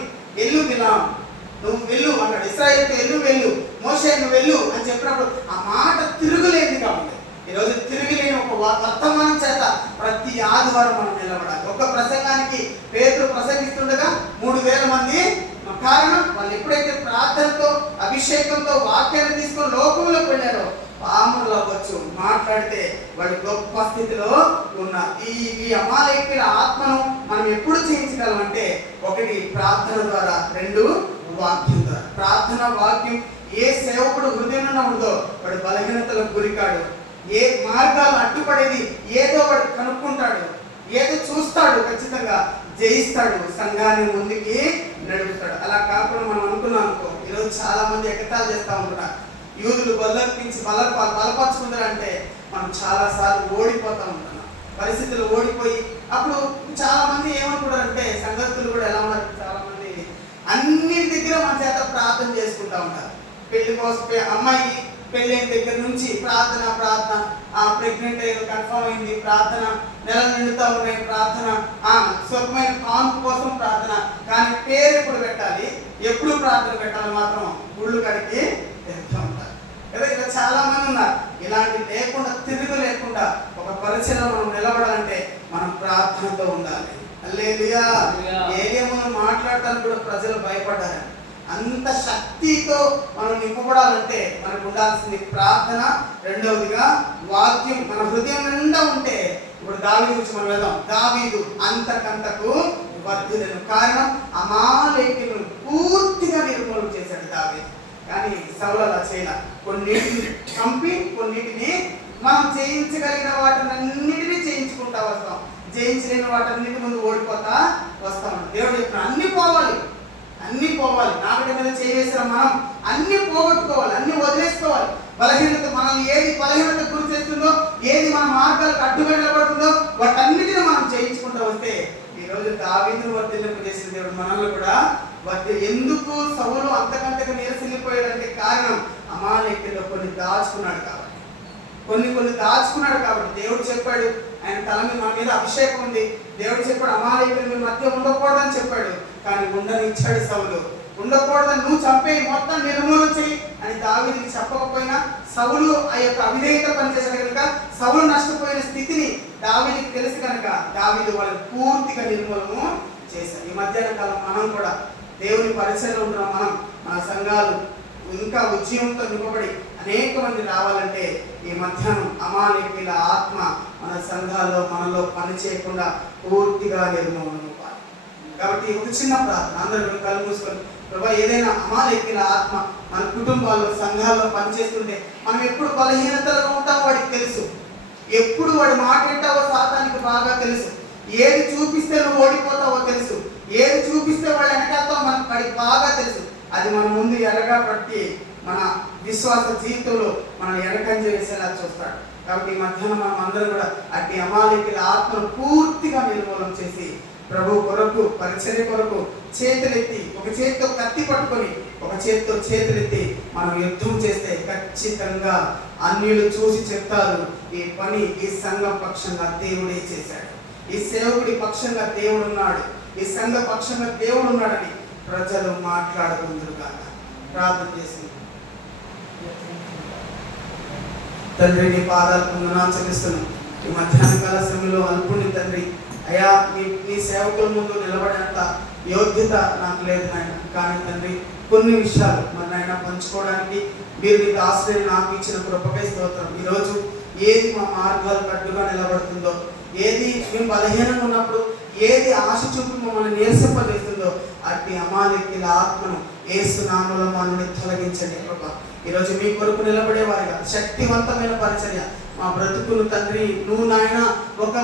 నువ్వు వెళ్ళు అన్నాడు. ఇశ్రాయేలుతో వెళ్ళు, మోషే నువ్వు వెళ్ళు అని చెప్పినప్పుడు ఆ మాట తిరుగులేని కాబట్టి ఈరోజు తిరుగులేని ఒక వర్తమానం చేత ప్రతి ఆదివారం మనం నిలబడాలి. ఒక ప్రసంగానికి పేతురు ప్రసంగిస్తుండగా 3000 మంది. కారణం వాళ్ళు ఎప్పుడైతే ప్రార్థనతో, అభిషేకంతో వాక్యాన్ని తీసుకొని లోకంలోకి వెళ్ళారో పాములు అవ్వచ్చు, మాట్లాడితే వాళ్ళు గొప్ప స్థితిలో ఉన్నారు. ఈ అమాలేకుల ఆత్మను మనం ఎప్పుడు జయించగలమంటే, ఒకటి ప్రార్థన ద్వారా, రెండు వాక్యం ద్వారా. ప్రార్థన వాక్యం ఏ సేవకుడు హృదయంలో ఉందో వాడు బలహీనతలకు గురికాడు. ఏ మార్గాలు అడ్డుపడేది ఏదో వాడు కనుక్కుంటాడు, ఏదో చూస్తాడు, ఖచ్చితంగా జయిస్తాడు, సంఘాన్ని ముందుకి నడుపుతాడు. అలా కాకుండా మనం అనుకున్నాం అనుకో, ఈరోజు చాలా మంది ఎగతాలు చేస్తూ ఉంటున్నారు. యూదులు బలర్పించి బలపరుచుకుంటారంటే మనం చాలాసార్లు ఓడిపోతూ ఉంటున్నాం. పరిస్థితులు ఓడిపోయి అప్పుడు చాలా మంది ఏమనుకుంటారంటే, సంగతులు కూడా ఎలా ఉన్నారు, చాలా మంది అన్నిటి దగ్గర మన చేత ప్రార్థన చేసుకుంటా ఉంటారు. పెళ్లి కోసం అమ్మాయి పెళ్ళైన దగ్గర నుంచి ప్రార్థన, ప్రెగ్నెంట్ అయ్యేది కన్ఫర్మ్ అయింది ప్రార్థన, నెల నిండుతా ఉన్నాయి ప్రార్థన, స్వల్పమైన కాన్పు కోసం ప్రార్థన. కానీ పేరు ఎప్పుడు పెట్టాలి, ఎప్పుడు ప్రార్థన పెట్టాలి మాత్రం గుళ్ళు కడికి వెళ్తూ ఉంటారు కదా. ఇలా చాలా మంది ఉన్నారు. ఇలాంటి లేకుండా, తిరుగు లేకుండా ఒక పరిచయం మనం నిలబడాలంటే మనం ప్రార్థనతో ఉండాలి. హల్లెలూయా. ఏలియాను మాట్లాడటానికి కూడా ప్రజలు భయపడ్డారు. అంత శక్తితో మనం నింపబడాలంటే మనకు ఉండాల్సింది ప్రార్థన, రెండవదిగా వాక్యం మన హృదయం నిండా ఉంటే. ఇప్పుడు దావీదు గురించి మనం వెళ్దాం. దావీదు అంతకంతకు వర్ధిల్లెను. కారణం అమాలేకులను పూర్తిగా నిర్మూలన చేశాడు దావీదు. కానీ సౌలు అలా చేయాల. కొన్నిటిని చంపి కొన్నిటిని మనం జయించగలిగిన వాటినన్నిటినీ జయించుకుంటా వస్తాం, జయించలేని వాటన్నిటి ముందు ఓడిపోతా వస్తాం. దేవుడు చెప్పిన అన్ని పోవాలి, అన్ని పోవాలి. నాగటి మీద చేసిన మనం అన్ని పోగొట్టుకోవాలి, అన్ని వదిలేసుకోవాలి. బలహీనత మనల్ని ఏది బలహీనత గురి చేస్తుందో, ఏది మన మార్గాలకు అడ్డుగా నిలబడుతుందో వాటన్నిటిని మనం జయించుకుంటూ వస్తే ఈరోజు దావీదును వర్ధిల్లింప చేసిన దేవుడు మనల్ని కూడా ఎందుకు సౌలు అంతకంతకు నీరసిల్లిపోయాడంటే కారణం అమాలేకుల్లో కొన్ని దాచుకున్నాడు కాబట్టి. కొన్ని దాచుకున్నాడు కాబట్టి దేవుడు చెప్పాడు, ఆయన తల మీద మన మీద అభిషేకం ఉంది. దేవుడు చెప్పాడు అమాలేకులు మీ మధ్య ఉండకూడదని చెప్పాడు. కానీ ఉండనిచ్చాడు సౌలు. ఉండకూడదని, నువ్వు చంపేయి, మొత్తం నిర్మూలన చెయ్యి అని దావీదుకి చెప్పకపోయినా సౌలు ఆ యొక్క అవిధేయత పనిచేశాడు కనుక సౌలు నష్టపోయిన స్థితిని దావీదుకి తెలుసు కనుక దావీదు వాళ్ళని పూర్తిగా నిర్మూలన చేశాడు. ఈ మధ్యాహ్న కాలం మనం కూడా దేవుని పరిచయంలో ఉంటున్న మన సంఘాలు ఇంకా ఉద్యమంతో నింపబడి అనేక మంది రావాలంటే ఈ మధ్యాహ్నం అమాలేకుల ఆత్మ మన సంఘాల్లో మనలో పని చేయకుండా పూర్తిగా నిర్మూలన. కాబట్టి ఒక చిన్న ప్రార్థన, అందరూ కళ్ళు మూసుకొని, ప్రభా ఏదైనా అమాలేకుల ఆత్మ మన కుటుంబాల్లో సంఘాల్లో పనిచేస్తుంటే మనం ఎప్పుడు బలహీనతలో ఉంటామో వాడికి తెలుసు. ఎప్పుడు వాడు మాట వింటావో సాతానికి బాగా తెలుసు. ఏది చూపిస్తే నువ్వు ఓడిపోతావో తెలుసు. ఏది చూపిస్తే వాడు వెనకాలతావో మనకు వాడికి బాగా తెలుసు. అది మన ముందు ఎరగా పట్టి మన విశ్వాస జీవితంలో మనం ఎరకంజ వేసేలా చూస్తాడు. కాబట్టి ఈ మధ్యాహ్నం మనం అందరం కూడా అట్టి అమాలేకుల ఆత్మను పూర్తిగా నిర్మూలన చేసి ప్రభు కొరకు, పరిచర్య కొరకు చేతులెత్తి, ఒక చేతితో కత్తి పట్టుకొని ఒక చేతితో చేతులెత్తి మనం యుద్ధం చేస్తే ఖచ్చితంగా అన్యులు చూసి చెప్తారు, ఈ పని ఈ సంఘం పక్షంగా దేవుడే చేశాడు, ఈ సేవకుడి పక్షంగా దేవుడు ఉన్నాడు, ఈ సంఘ పక్షంగా దేవుడు ఉన్నాడని ప్రజలు మాట్లాడుకుందరు కాక. ప్రార్థన చేసింది. తండ్రి నీ పాదాలకు వందనాలు చెల్లిస్తున్నాను. ఈ మధ్యాహ్న కాల సమయంలో అల్పుని తండ్రి అయ్యా, నీ సేవకుల ముందు నిలబడేంత యోగ్యత నాకు లేదు నాయన. కానీ తండ్రి కొన్ని విషయాలు మరి నాయన పంచుకోవడానికి మీరు నీకు ఆశ్రయం నాకు ఇచ్చిన కృపకై స్తోత్రం. ఈరోజు ఏది మా మార్గాలు కట్టుగా నిలబడుతుందో, ఏది మేము బలహీనంగా ఉన్నప్పుడు ఏది ఆశ చూపి మమ్మల్ని నీరసింపజేస్తుందో అట్టి అమాలేకుల ఆత్మను యేసు నామములో మా నుండి తొలగించండి ప్రభా. ఈరోజు మీ కొరకు నిలబడేవారిగా శక్తివంతమైన పరిచర్య మా బ్రతుకును తండ్రి నువ్వు నాయన ఒక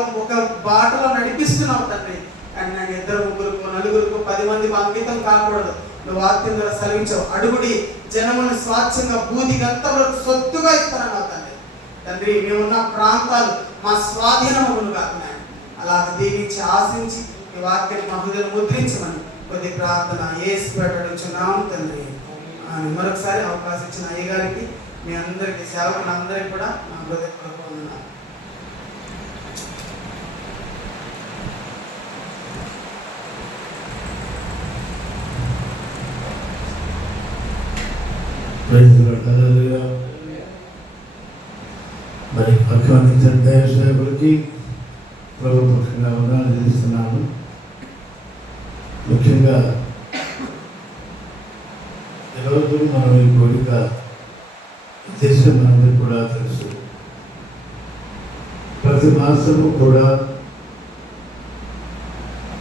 బాటలో నడిపిస్తున్నావు తండ్రి. కానీ నేను 2, 3, 4, 10 మందికి అంకితం కాకూడదు. నువ్వు వాక్యం ద్వారా సెలవించావు, అడుగుడి జనమును స్వాచ్ఛంగా భూదిగంతములకు సొత్తుగా ఇస్తానన్నావు తండ్రి. తండ్రి మేమున్న ప్రాంతాలు మా స్వాధీనమును కాదు నాయన. అలా దీవించి ఆశించి ఈ వాక్యాన్ని మా హృదయం ముద్రించమని కొద్ది ప్రార్థన యేసు పెట్టడించున్నాము తండ్రి. మరొకసారి అవకాశం ఇచ్చిన అయ్య గారికి, మీ అందరికీ, సేవకులందరికీ కూడా నా హృదయపూర్వక వందనాలు. మరి పక్షాన్ని దయసేవకులకి ప్రభుత్వంగా వందనాలు చెల్లిస్తున్నాను. ముఖ్యంగా ఈరోజు మనం ఈ కోరిక ఉద్దేశం మనందరూ కూడా తెలుసు. ప్రతి మాసము కూడా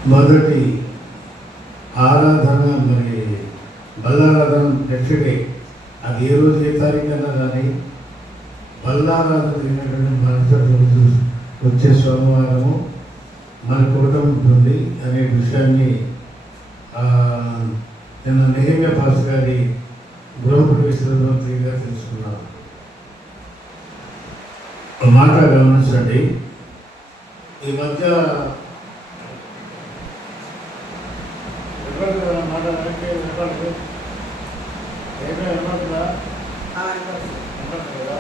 మొదటి ఆరాధన మరి బల్లారాధన నెక్స్ట్ డే, అది ఏ రోజు ఏ తారీఖున కానీ బల్లారాధన జరిగినటువంటి మరుసటి రోజు వచ్చే సోమవారము మన కూటమి ఉంటుంది అనే విషయాన్ని నిన్న నెహమ్యా పాస్ గారి గృహప్రవేశంలో క్లియర్గా తెలుసుకున్నాను. ఒక మాట గమనించండి, ఈ మధ్య మాట ఏమైనా ఆ, కదా